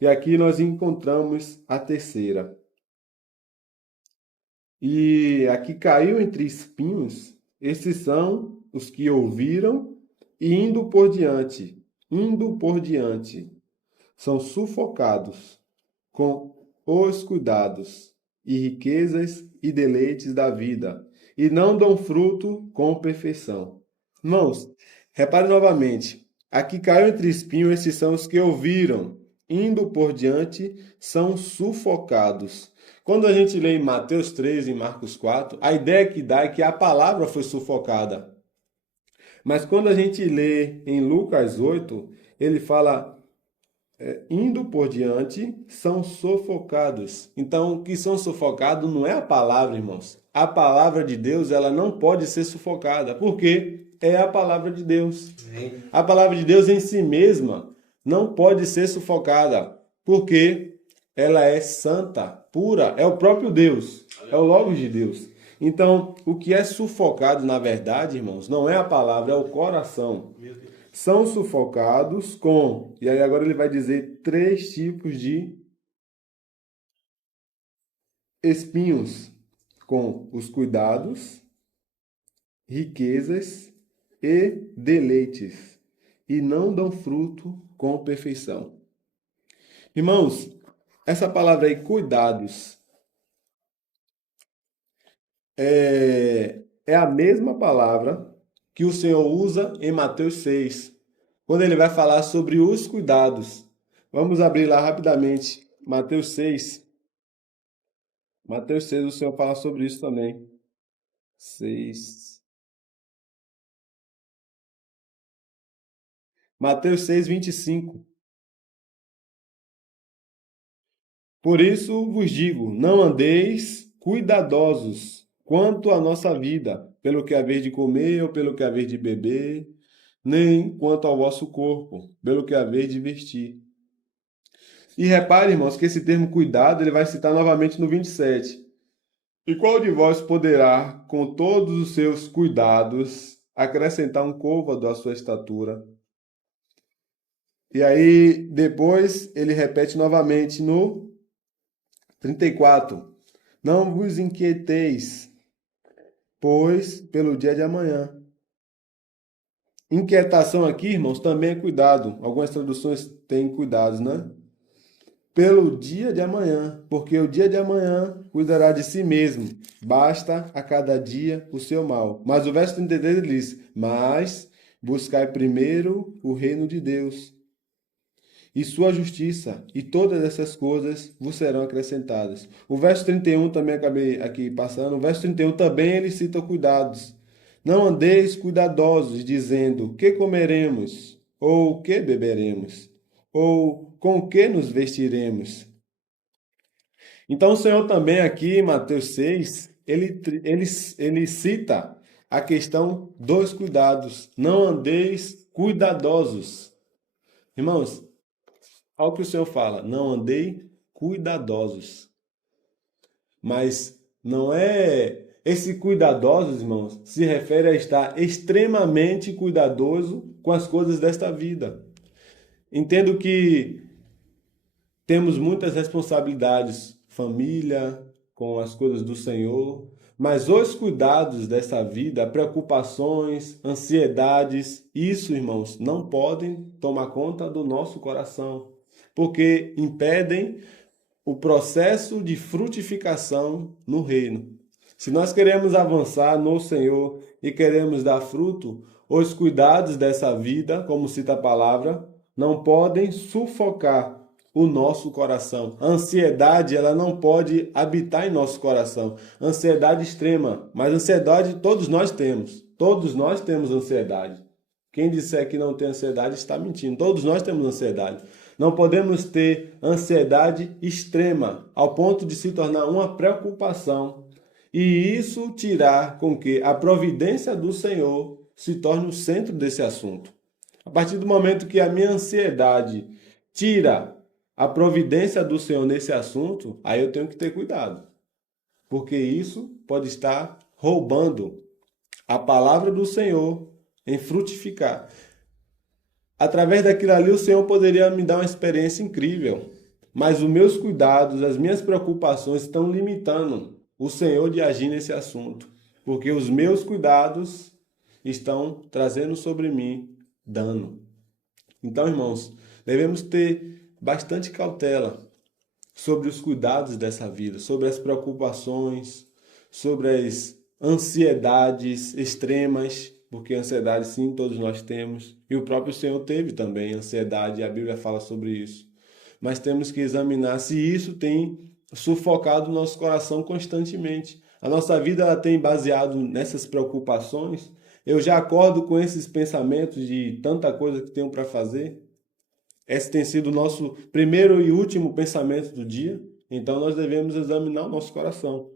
E aqui nós encontramos a terceira. E a que caiu entre espinhos, esses são os que ouviram e indo por diante, são sufocados com os cuidados e riquezas e deleites da vida, e não dão fruto com perfeição. Irmãos, repare novamente, aqui caiu entre espinhos, esses são os que ouviram, indo por diante, são sufocados. Quando a gente lê em Mateus 3 e Marcos 4, a ideia que dá é que a palavra foi sufocada. Mas quando a gente lê em Lucas 8, ele fala indo por diante, são sufocados. Então, o que são sufocados não é a palavra, irmãos. A palavra de Deus, ela não pode ser sufocada, porque é a palavra de Deus. A palavra de Deus em si mesma não pode ser sufocada, porque ela é santa, pura, é o próprio Deus, é o Logos de Deus. Então, o que é sufocado, na verdade, irmãos, não é a palavra, é o coração. São sufocados com, e aí agora ele vai dizer 3 tipos de espinhos, com os cuidados, riquezas e deleites, e não dão fruto com perfeição. Irmãos, essa palavra aí, cuidados, é a mesma palavra que o Senhor usa em Mateus 6, quando ele vai falar sobre os cuidados. Vamos abrir lá rapidamente, Mateus 6. Mateus 6, o Senhor fala sobre isso também. 6. Mateus 6, 25. Por isso vos digo, não andeis cuidadosos quanto à nossa vida, pelo que haver de comer ou pelo que haver de beber, nem quanto ao vosso corpo, pelo que haver de vestir. E repare, irmãos, que esse termo cuidado ele vai citar novamente no 27. E qual de vós poderá, com todos os seus cuidados, acrescentar um côvado à sua estatura? E aí, depois, ele repete novamente no 34. Não vos inquieteis, pois, pelo dia de amanhã. Inquietação aqui, irmãos, também é cuidado. Algumas traduções têm cuidados, né? Pelo dia de amanhã, porque o dia de amanhã cuidará de si mesmo. Basta a cada dia o seu mal. Mas o verso 33 ele diz: mas buscai primeiro o reino de Deus e sua justiça, e todas essas coisas vos serão acrescentadas. O verso 31 também acabei aqui passando. O verso 31 também ele cita cuidados. Não andeis cuidadosos, dizendo: que comeremos? Ou que beberemos? Ou com que nos vestiremos? Então o Senhor também aqui em Mateus 6, ele cita a questão dos cuidados. Não andeis cuidadosos. Irmãos, olha o que o Senhor fala, não andei cuidadosos. Mas não é... Esse cuidadosos, irmãos, se refere a estar extremamente cuidadoso com as coisas desta vida. Entendo que temos muitas responsabilidades, família, com as coisas do Senhor, mas os cuidados dessa vida, preocupações, ansiedades, isso, irmãos, não podem tomar conta do nosso coração, porque impedem o processo de frutificação no reino. Se nós queremos avançar no Senhor e queremos dar fruto, os cuidados dessa vida, como cita a palavra, não podem sufocar o nosso coração. A ansiedade, ela não pode habitar em nosso coração. Ansiedade extrema, mas ansiedade todos nós temos. Todos nós temos ansiedade. Quem disser que não tem ansiedade está mentindo. Todos nós temos ansiedade. Não podemos ter ansiedade extrema, ao ponto de se tornar uma preocupação. E isso tirar com que a providência do Senhor se torne o centro desse assunto. A partir do momento que a minha ansiedade tira a providência do Senhor nesse assunto, aí eu tenho que ter cuidado. Porque isso pode estar roubando a palavra do Senhor em frutificar. Através daquilo ali, o Senhor poderia me dar uma experiência incrível. Mas os meus cuidados, as minhas preocupações estão limitando o Senhor de agir nesse assunto. Porque os meus cuidados estão trazendo sobre mim dano. Então, irmãos, devemos ter bastante cautela sobre os cuidados dessa vida, sobre as preocupações, sobre as ansiedades extremas, porque ansiedade sim todos nós temos, e o próprio Senhor teve também ansiedade, e a Bíblia fala sobre isso. Mas temos que examinar se isso tem sufocado o nosso coração constantemente. A nossa vida ela tem baseado nessas preocupações. Eu já acordo com esses pensamentos de tanta coisa que tenho para fazer. Esse tem sido o nosso primeiro e último pensamento do dia. Então nós devemos examinar o nosso coração.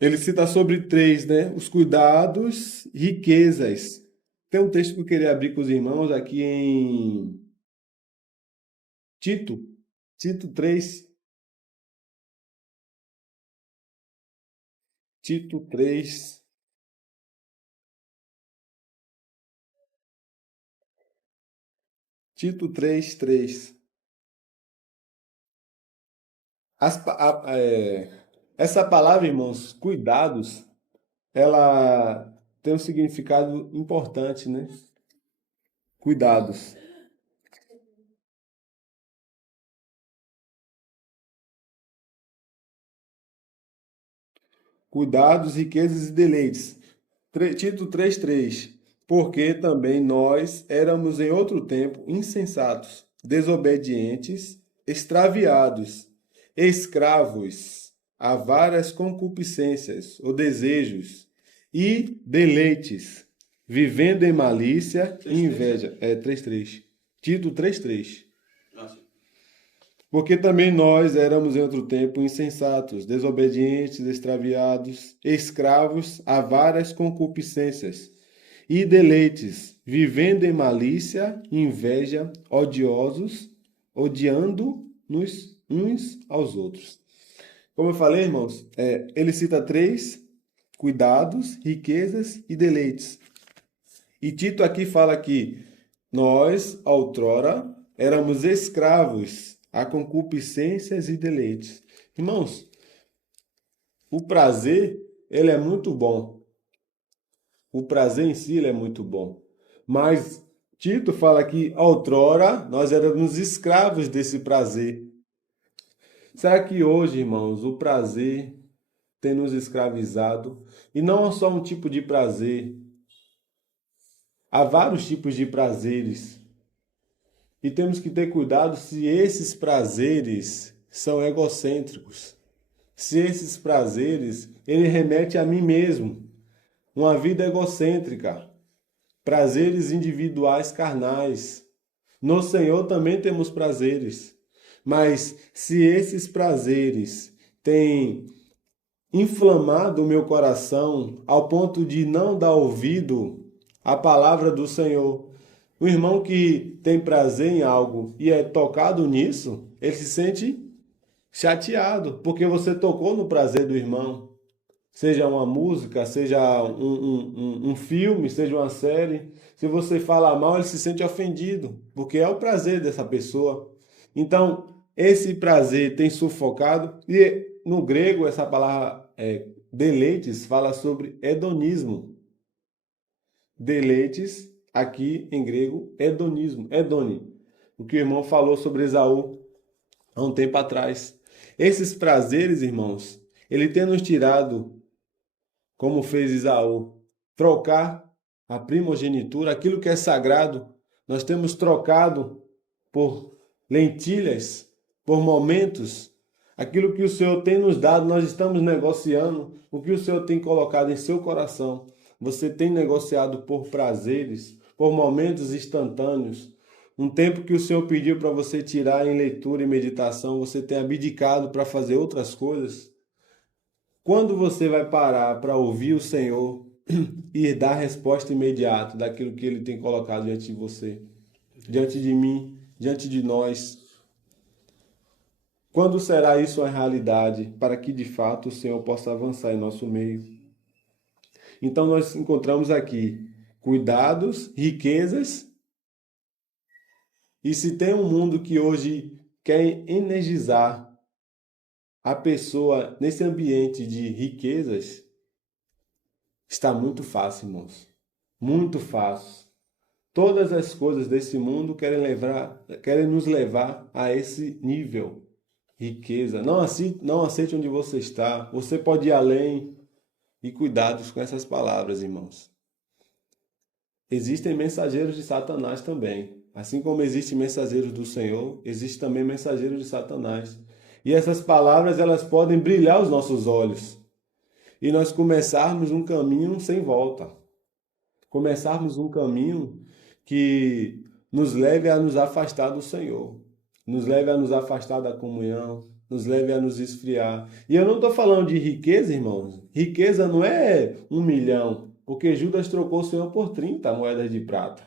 Ele cita sobre três, né? Os cuidados, riquezas. Tem um texto que eu queria abrir com os irmãos aqui em Tito, Tito 3, Tito 3, Tito 3:3. Essa palavra, irmãos, cuidados, ela tem um significado importante, né? Cuidados. Cuidados, riquezas e deleites. Tito 3:3. Porque também nós éramos em outro tempo insensatos, desobedientes, extraviados, escravos a várias concupiscências ou desejos e deleites, vivendo em malícia e inveja. 3:3. Tito 3:3. Porque também nós éramos em outro tempo insensatos, desobedientes, extraviados, escravos a várias concupiscências e deleites, vivendo em malícia, inveja, odiosos, odiando-nos uns aos outros. Como eu falei, irmãos, ele cita três: cuidados, riquezas e deleites. E Tito aqui fala que nós, outrora, éramos escravos a concupiscências e deleites. Irmãos, o prazer, ele é muito bom. O prazer em si, ele é muito bom. Mas Tito fala que outrora nós éramos escravos desse prazer. Será que hoje, irmãos, o prazer tem nos escravizado? E não só um tipo de prazer. Há vários tipos de prazeres. E temos que ter cuidado se esses prazeres são egocêntricos. Se esses prazeres, ele remete a mim mesmo. Uma vida egocêntrica. Prazeres individuais carnais. No Senhor também temos prazeres. Mas se esses prazeres têm inflamado o meu coração ao ponto de não dar ouvido à palavra do Senhor, o irmão que tem prazer em algo e é tocado nisso, ele se sente chateado, porque você tocou no prazer do irmão. Seja uma música, seja um filme, seja uma série. Se você fala mal, ele se sente ofendido, porque é o prazer dessa pessoa. Então, esse prazer tem sufocado, e no grego, essa palavra deleites fala sobre hedonismo. Deleites, aqui em grego, hedonismo, hedone. O que o irmão falou sobre Esaú há um tempo atrás. Esses prazeres, irmãos, ele tem nos tirado, como fez Esaú, trocar a primogenitura, aquilo que é sagrado, nós temos trocado por lentilhas, por momentos, aquilo que o Senhor tem nos dado, nós estamos negociando, o que o Senhor tem colocado em seu coração. Você tem negociado por prazeres, por momentos instantâneos. Um tempo que o Senhor pediu para você tirar em leitura e meditação, você tem abdicado para fazer outras coisas. Quando você vai parar para ouvir o Senhor e dar resposta imediata daquilo que Ele tem colocado diante de você, diante de mim, diante de nós? Quando será isso uma realidade para que de fato o Senhor possa avançar em nosso meio? Então nós encontramos aqui cuidados, riquezas E se tem um mundo que hoje quer energizar a pessoa nesse ambiente de riquezas, está muito fácil, irmãos. Muito fácil. Todas as coisas desse mundo querem nos levar a esse nível. Riqueza. Não aceite onde você está. Você pode ir além. E cuidados com essas palavras, irmãos. Existem mensageiros de Satanás também. Assim como existem mensageiros do Senhor, existem também mensageiros de Satanás. E essas palavras, elas podem brilhar os nossos olhos. E nós começarmos um caminho sem volta. Começarmos um caminho que nos leve a nos afastar do Senhor. Nos leve a nos afastar da comunhão. Nos leve a nos esfriar. E eu não estou falando de riqueza, irmãos. Riqueza não é 1 milhão. Porque Judas trocou o Senhor por 30 moedas de prata.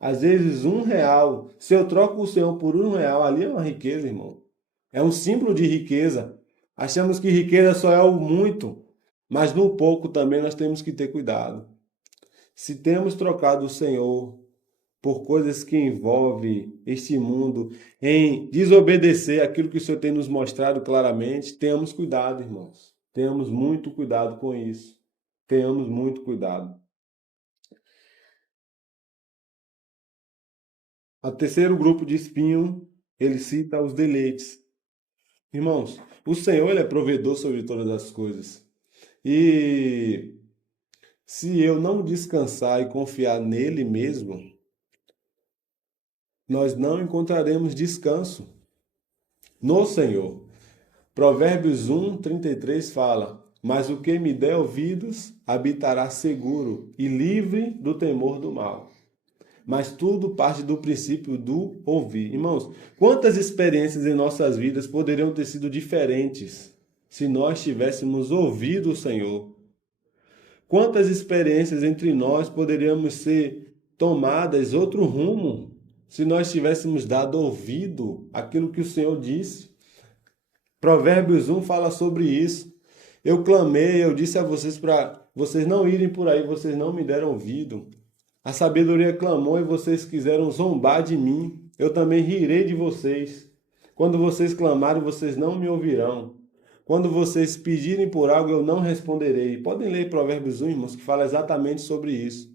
Às vezes R$ 1. Se eu troco o Senhor por R$ 1, ali é uma riqueza, irmão. É um símbolo de riqueza. Achamos que riqueza só é o muito, mas no pouco também nós temos que ter cuidado. Se temos trocado o Senhor por coisas que envolvem este mundo, em desobedecer aquilo que o Senhor tem nos mostrado claramente, tenhamos cuidado, irmãos. Tenhamos muito cuidado com isso. Tenhamos muito cuidado. O terceiro grupo de espinho, ele cita os deleites. Irmãos, o Senhor, ele é provedor sobre todas as coisas. E se eu não descansar e confiar nele mesmo, nós não encontraremos descanso no Senhor. Provérbios 1:33 fala: Mas o que me der ouvidos habitará seguro e livre do temor do mal. Mas tudo parte do princípio do ouvir. Irmãos, quantas experiências em nossas vidas poderiam ter sido diferentes se nós tivéssemos ouvido o Senhor? Quantas experiências entre nós poderíamos ser tomadas outro rumo se nós tivéssemos dado ouvido àquilo que o Senhor disse? Provérbios 1 fala sobre isso. Eu clamei, eu disse a vocês para vocês não irem por aí, vocês não me deram ouvido. A sabedoria clamou e vocês quiseram zombar de mim. Eu também rirei de vocês. Quando vocês clamarem, vocês não me ouvirão. Quando vocês pedirem por algo, eu não responderei. Podem ler Provérbios 1, irmãos, que fala exatamente sobre isso.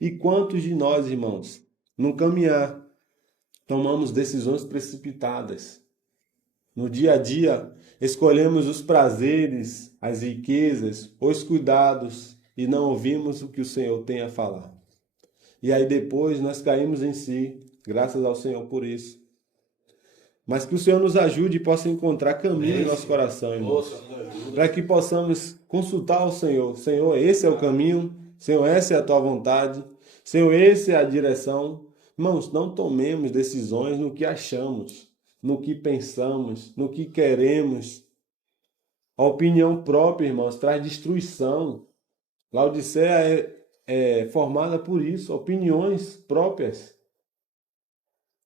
E quantos de nós, irmãos, no caminhar, tomamos decisões precipitadas? No dia a dia, escolhemos os prazeres, as riquezas, os cuidados e não ouvimos o que o Senhor tem a falar. E aí depois nós caímos em si, graças ao Senhor por isso. Mas que o Senhor nos ajude e possa encontrar caminho em nosso coração, irmãos. Para que possamos consultar o Senhor. Senhor, esse é o caminho. Senhor, essa é a tua vontade. Senhor, essa é a direção. Irmãos, não tomemos decisões no que achamos, no que pensamos, no que queremos. A opinião própria, irmãos, traz destruição. Laodiceia é formada por isso, opiniões próprias,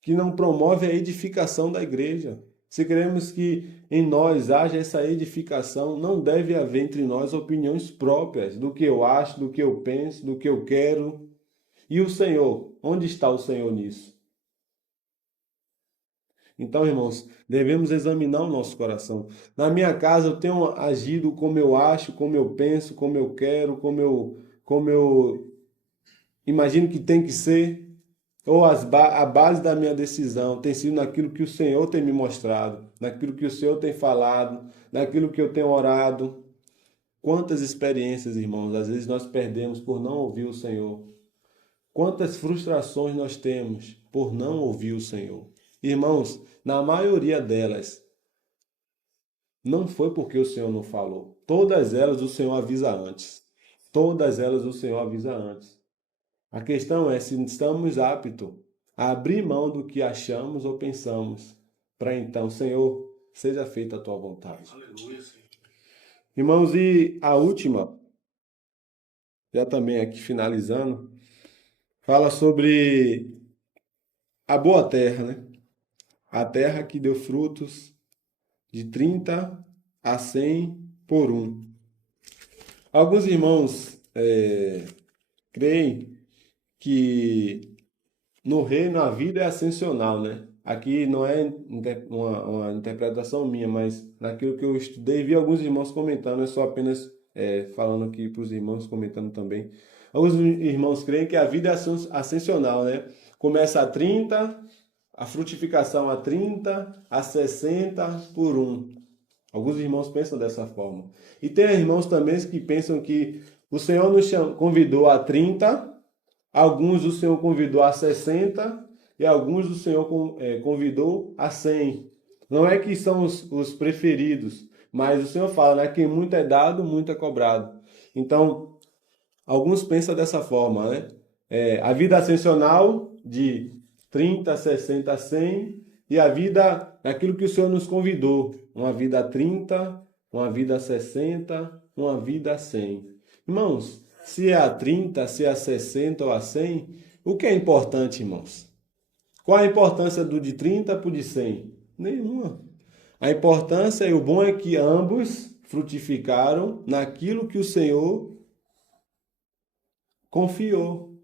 que não promove a edificação da igreja. Se queremos que em nós haja essa edificação, não deve haver entre nós opiniões próprias do que eu acho, do que eu penso, do que eu quero. E o Senhor? Onde está o Senhor nisso? Então, irmãos, devemos examinar o nosso coração. Na minha casa eu tenho agido como eu acho, como eu penso, como eu quero, como eu imagino que tem que ser. Ou a base da minha decisão tem sido naquilo que o Senhor tem me mostrado, naquilo que o Senhor tem falado, naquilo que eu tenho orado. Quantas experiências, irmãos, às vezes nós perdemos por não ouvir o Senhor. Quantas frustrações nós temos por não ouvir o Senhor. Irmãos, na maioria delas, não foi porque o Senhor não falou. Todas elas o Senhor avisa antes. Todas elas o Senhor avisa antes. A questão é se estamos aptos a abrir mão do que achamos ou pensamos, para então, Senhor, seja feita a tua vontade. Aleluia, Senhor. Irmãos, e a última, já também aqui finalizando, fala sobre a boa terra, né? A terra que deu frutos de 30 a 100 por um. Alguns irmãos creem que no reino a vida é ascensional, né? Aqui não é uma interpretação minha, mas naquilo que eu estudei, vi alguns irmãos comentando, eu só apenas falando aqui para os irmãos, comentando também. Alguns irmãos creem que a vida é ascensional, né? Começa a 30, a frutificação a 30, a 60 por um. Alguns irmãos pensam dessa forma. E tem irmãos também que pensam que o Senhor nos convidou a 30, alguns o Senhor convidou a 60 e alguns o Senhor convidou a 100. Não é que são os preferidos, mas o Senhor fala, né? Que muito é dado, muito é cobrado. Então, alguns pensam dessa forma, né? A vida ascensional de 30, 60, 100 e a vida daquilo que o Senhor nos convidou. Uma vida a 30, uma vida a 60, uma vida a 100. Irmãos, se é a 30, se é a 60 ou a 100, o que é importante, irmãos? Qual a importância do de 30 para o de 100? Nenhuma. A importância e o bom é que ambos frutificaram naquilo que o Senhor confiou.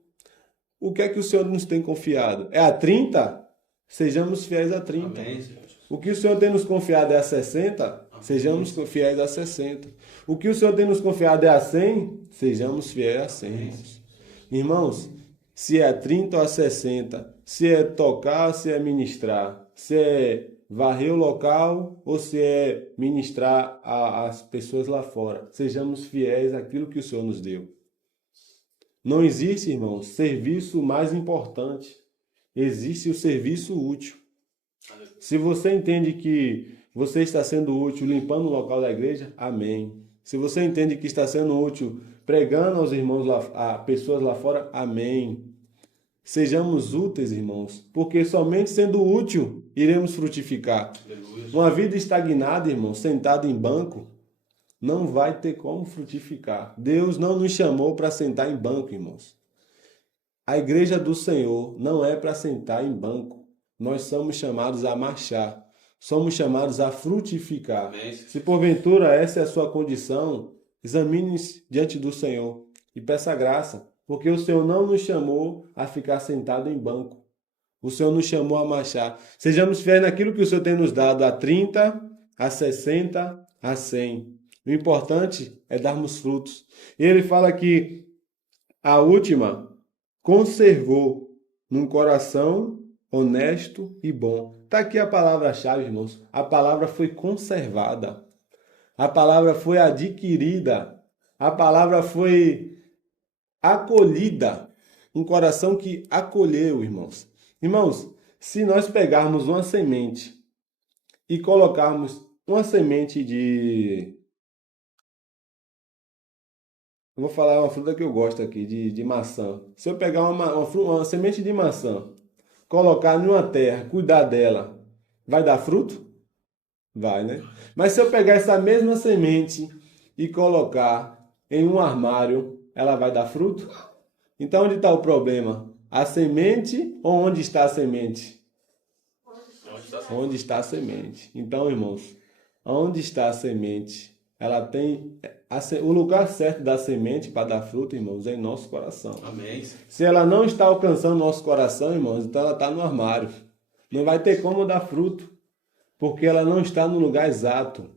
O que é que o Senhor nos tem confiado? É a 30? Sejamos fiéis a 30. Amém, Senhor. O que o Senhor tem nos confiado é a 60? Sejamos fiéis a 60. O que o Senhor tem nos confiado é a 100? Sejamos fiéis a 100. Irmãos, se é a 30 ou a 60, se é tocar, se é ministrar, se é varrer o local ou se é ministrar às pessoas lá fora, sejamos fiéis àquilo que o Senhor nos deu. Não existe, irmãos, serviço mais importante. Existe o serviço útil. Se você entende que você está sendo útil limpando o local da igreja, amém. Se você entende que está sendo útil pregando aos irmãos a pessoas lá fora, amém. Sejamos úteis, irmãos, porque somente sendo útil iremos frutificar. Uma vida estagnada, irmãos, sentada em banco, não vai ter como frutificar. Deus não nos chamou para sentar em banco, irmãos. A igreja do Senhor não é para sentar em banco. Nós somos chamados a marchar. Somos chamados a frutificar. Amém. Se porventura essa é a sua condição, examine-se diante do Senhor e peça graça, porque o Senhor não nos chamou a ficar sentado em banco. O Senhor nos chamou a marchar. Sejamos fiéis naquilo que o Senhor tem nos dado a 30, a 60, a 100. O importante é darmos frutos. E ele fala que a última conservou num coração honesto e bom. Está aqui a palavra-chave, irmãos. A palavra foi conservada. A palavra foi adquirida. A palavra foi acolhida. Um coração que acolheu, irmãos. Irmãos, se nós pegarmos uma semente e colocarmos uma semente de... Eu vou falar uma fruta que eu gosto aqui, de maçã. Se eu pegar uma semente de maçã, colocar numa terra, cuidar dela, vai dar fruto? Vai, né? Mas se eu pegar essa mesma semente e colocar em um armário, ela vai dar fruto? Então onde está o problema? A semente ou onde está a semente? Onde está a semente. Então, irmãos, onde está a semente? Ela tem o lugar certo da semente para dar fruto, irmãos, é em nosso coração. Amém. Se ela não está alcançando nosso coração, irmãos, então ela está no armário. Não vai ter como dar fruto, porque ela não está no lugar exato.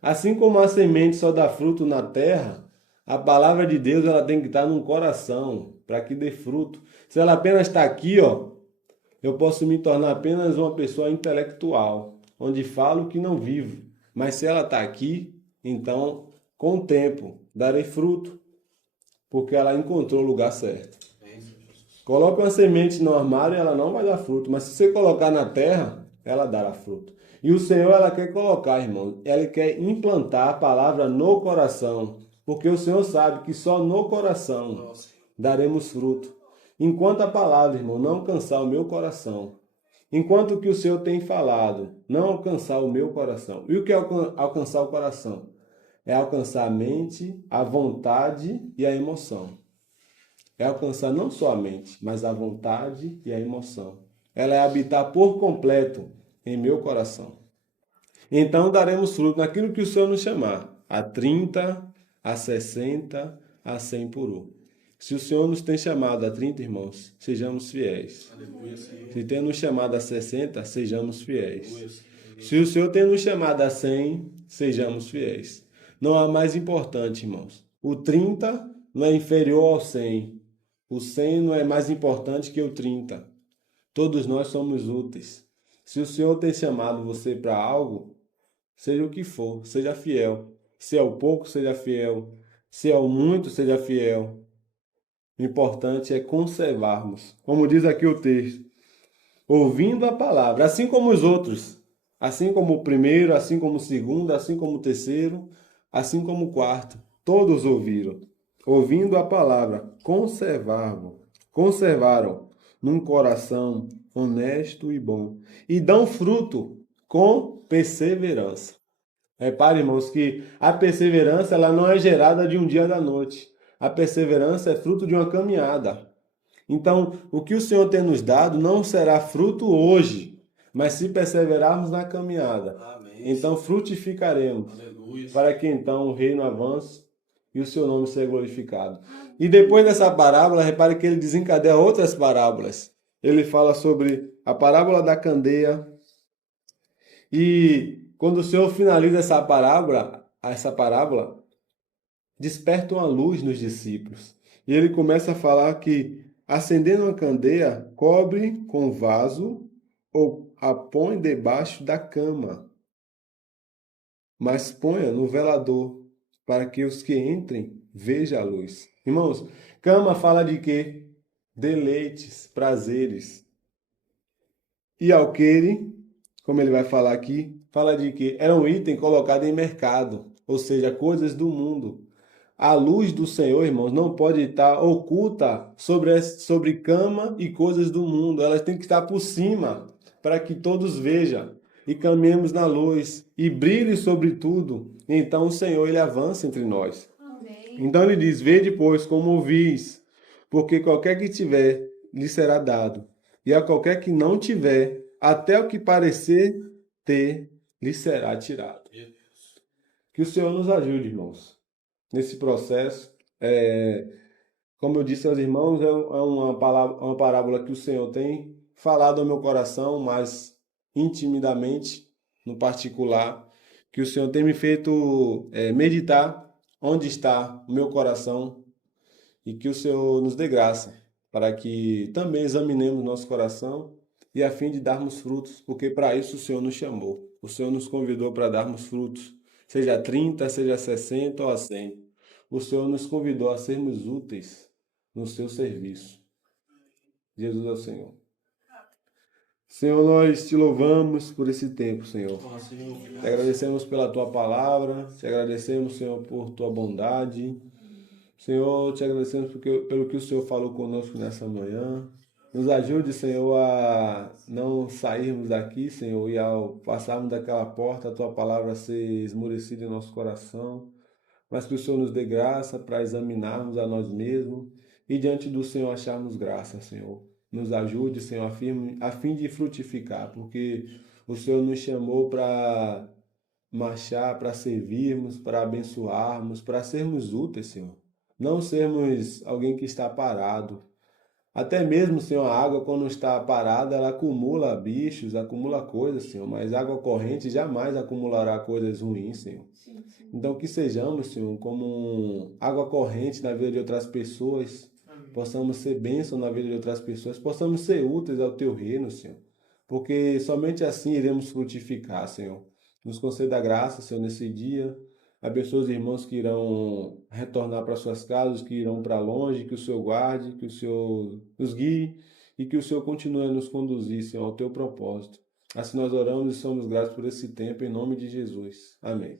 Assim como a semente só dá fruto na terra, a palavra de Deus ela tem que estar no coração para que dê fruto. Se ela apenas está aqui, ó, eu posso me tornar apenas uma pessoa intelectual, onde falo que não vivo. Mas se ela está aqui, então, com o tempo, darei fruto, porque ela encontrou o lugar certo. Coloca uma semente no armário e ela não vai dar fruto, mas se você colocar na terra, ela dará fruto. E o Senhor, ela quer colocar, irmão, ela quer implantar a palavra no coração, porque o Senhor sabe que só no coração daremos fruto. Enquanto a palavra, irmão, não alcançar o meu coração, enquanto o que o Senhor tem falado não alcançar o meu coração. E o que é alcançar o coração? É alcançar a mente, a vontade e a emoção. É alcançar não só a mente, mas a vontade e a emoção. Ela é habitar por completo em meu coração. Então daremos fruto naquilo que o Senhor nos chamar. A 30, a 60, a 100 por um. Se o Senhor nos tem chamado a 30, irmãos, sejamos fiéis. Aleluia, Senhor. Se tem nos chamado a 60, sejamos fiéis. Aleluia, Senhor. Se o Senhor tem nos chamado a 100, sejamos fiéis. Não há mais importante, irmãos. O 30 não é inferior ao 100. O 100 não é mais importante que o 30. Todos nós somos úteis. Se o Senhor tem chamado você para algo, seja o que for, seja fiel. Se é o pouco, seja fiel. Se é o muito, seja fiel. O importante é conservarmos. Como diz aqui o texto, ouvindo a palavra, assim como os outros, assim como o primeiro, assim como o segundo, assim como o terceiro, assim como o quarto, todos ouviram, ouvindo a palavra, conservaram num coração honesto e bom, e dão fruto com perseverança. Repare, irmãos, que a perseverança ela não é gerada de um dia da noite. A perseverança é fruto de uma caminhada. Então, o que o Senhor tem nos dado não será fruto hoje, mas se perseverarmos na caminhada. Amém. Então, frutificaremos, Aleluia. para que então o reino avance e o seu nome seja glorificado. E depois dessa parábola, repare que ele desencadeia outras parábolas. Ele fala sobre a parábola da candeia. E quando o Senhor finaliza essa parábola, desperta uma luz nos discípulos. E ele começa a falar que, acendendo uma candeia, cobre com vaso ou a põe debaixo da cama, mas ponha no velador, para que os que entrem vejam a luz. Irmãos, cama fala de quê? Deleites, prazeres. E alqueire, como ele vai falar aqui, fala de quê? Era um item colocado em mercado, ou seja, coisas do mundo. A luz do Senhor, irmãos, não pode estar oculta sobre cama e coisas do mundo. Elas têm que estar por cima, para que todos vejam e caminhemos na luz e brilhe sobre tudo. Então o Senhor, ele avança entre nós. Amém. Então ele diz, vede, pois, como ouvis, porque qualquer que tiver, lhe será dado. E a qualquer que não tiver, até o que parecer ter, lhe será tirado. Meu Deus. Que o Senhor nos ajude, irmãos, nesse processo. Como eu disse aos irmãos, é uma parábola que o Senhor tem falado ao meu coração, mas intimidamente, no particular, que o Senhor tem me feito meditar onde está o meu coração e que o Senhor nos dê graça para que também examinemos nosso coração e a fim de darmos frutos, porque para isso o Senhor nos chamou. O Senhor nos convidou para darmos frutos, seja 30, seja 60 ou a 100. O Senhor nos convidou a sermos úteis no seu serviço. Jesus é o Senhor. Senhor, nós te louvamos por esse tempo, Senhor. Ó, Senhor, Te obrigado. agradecemos pela tua palavra, te agradecemos, Senhor, por tua bondade. Senhor, te agradecemos pelo que o Senhor falou conosco nessa manhã. Nos ajude, Senhor, a não sairmos daqui, Senhor, e ao passarmos daquela porta, a tua palavra ser esmorecida em nosso coração, mas que o Senhor nos dê graça para examinarmos a nós mesmos e diante do Senhor acharmos graça, Senhor. Nos ajude, Senhor, a fim de frutificar, porque o Senhor nos chamou para marchar, para servirmos, para abençoarmos, para sermos úteis, Senhor. Não sermos alguém que está parado. Até mesmo, Senhor, a água quando está parada, ela acumula bichos, acumula coisas, Senhor, mas água corrente jamais acumulará coisas ruins, Senhor. Sim, sim. Então que sejamos, Senhor, como água corrente na vida de outras pessoas, possamos ser bênção na vida de outras pessoas, possamos ser úteis ao Teu reino, Senhor, porque somente assim iremos frutificar, Senhor. Nos conceda graça, Senhor, nesse dia. Abençoe os irmãos que irão retornar para suas casas, que irão para longe, que o Senhor guarde, que o Senhor nos guie e que o Senhor continue a nos conduzir, Senhor, ao Teu propósito. Assim nós oramos e somos gratos por esse tempo, em nome de Jesus. Amém.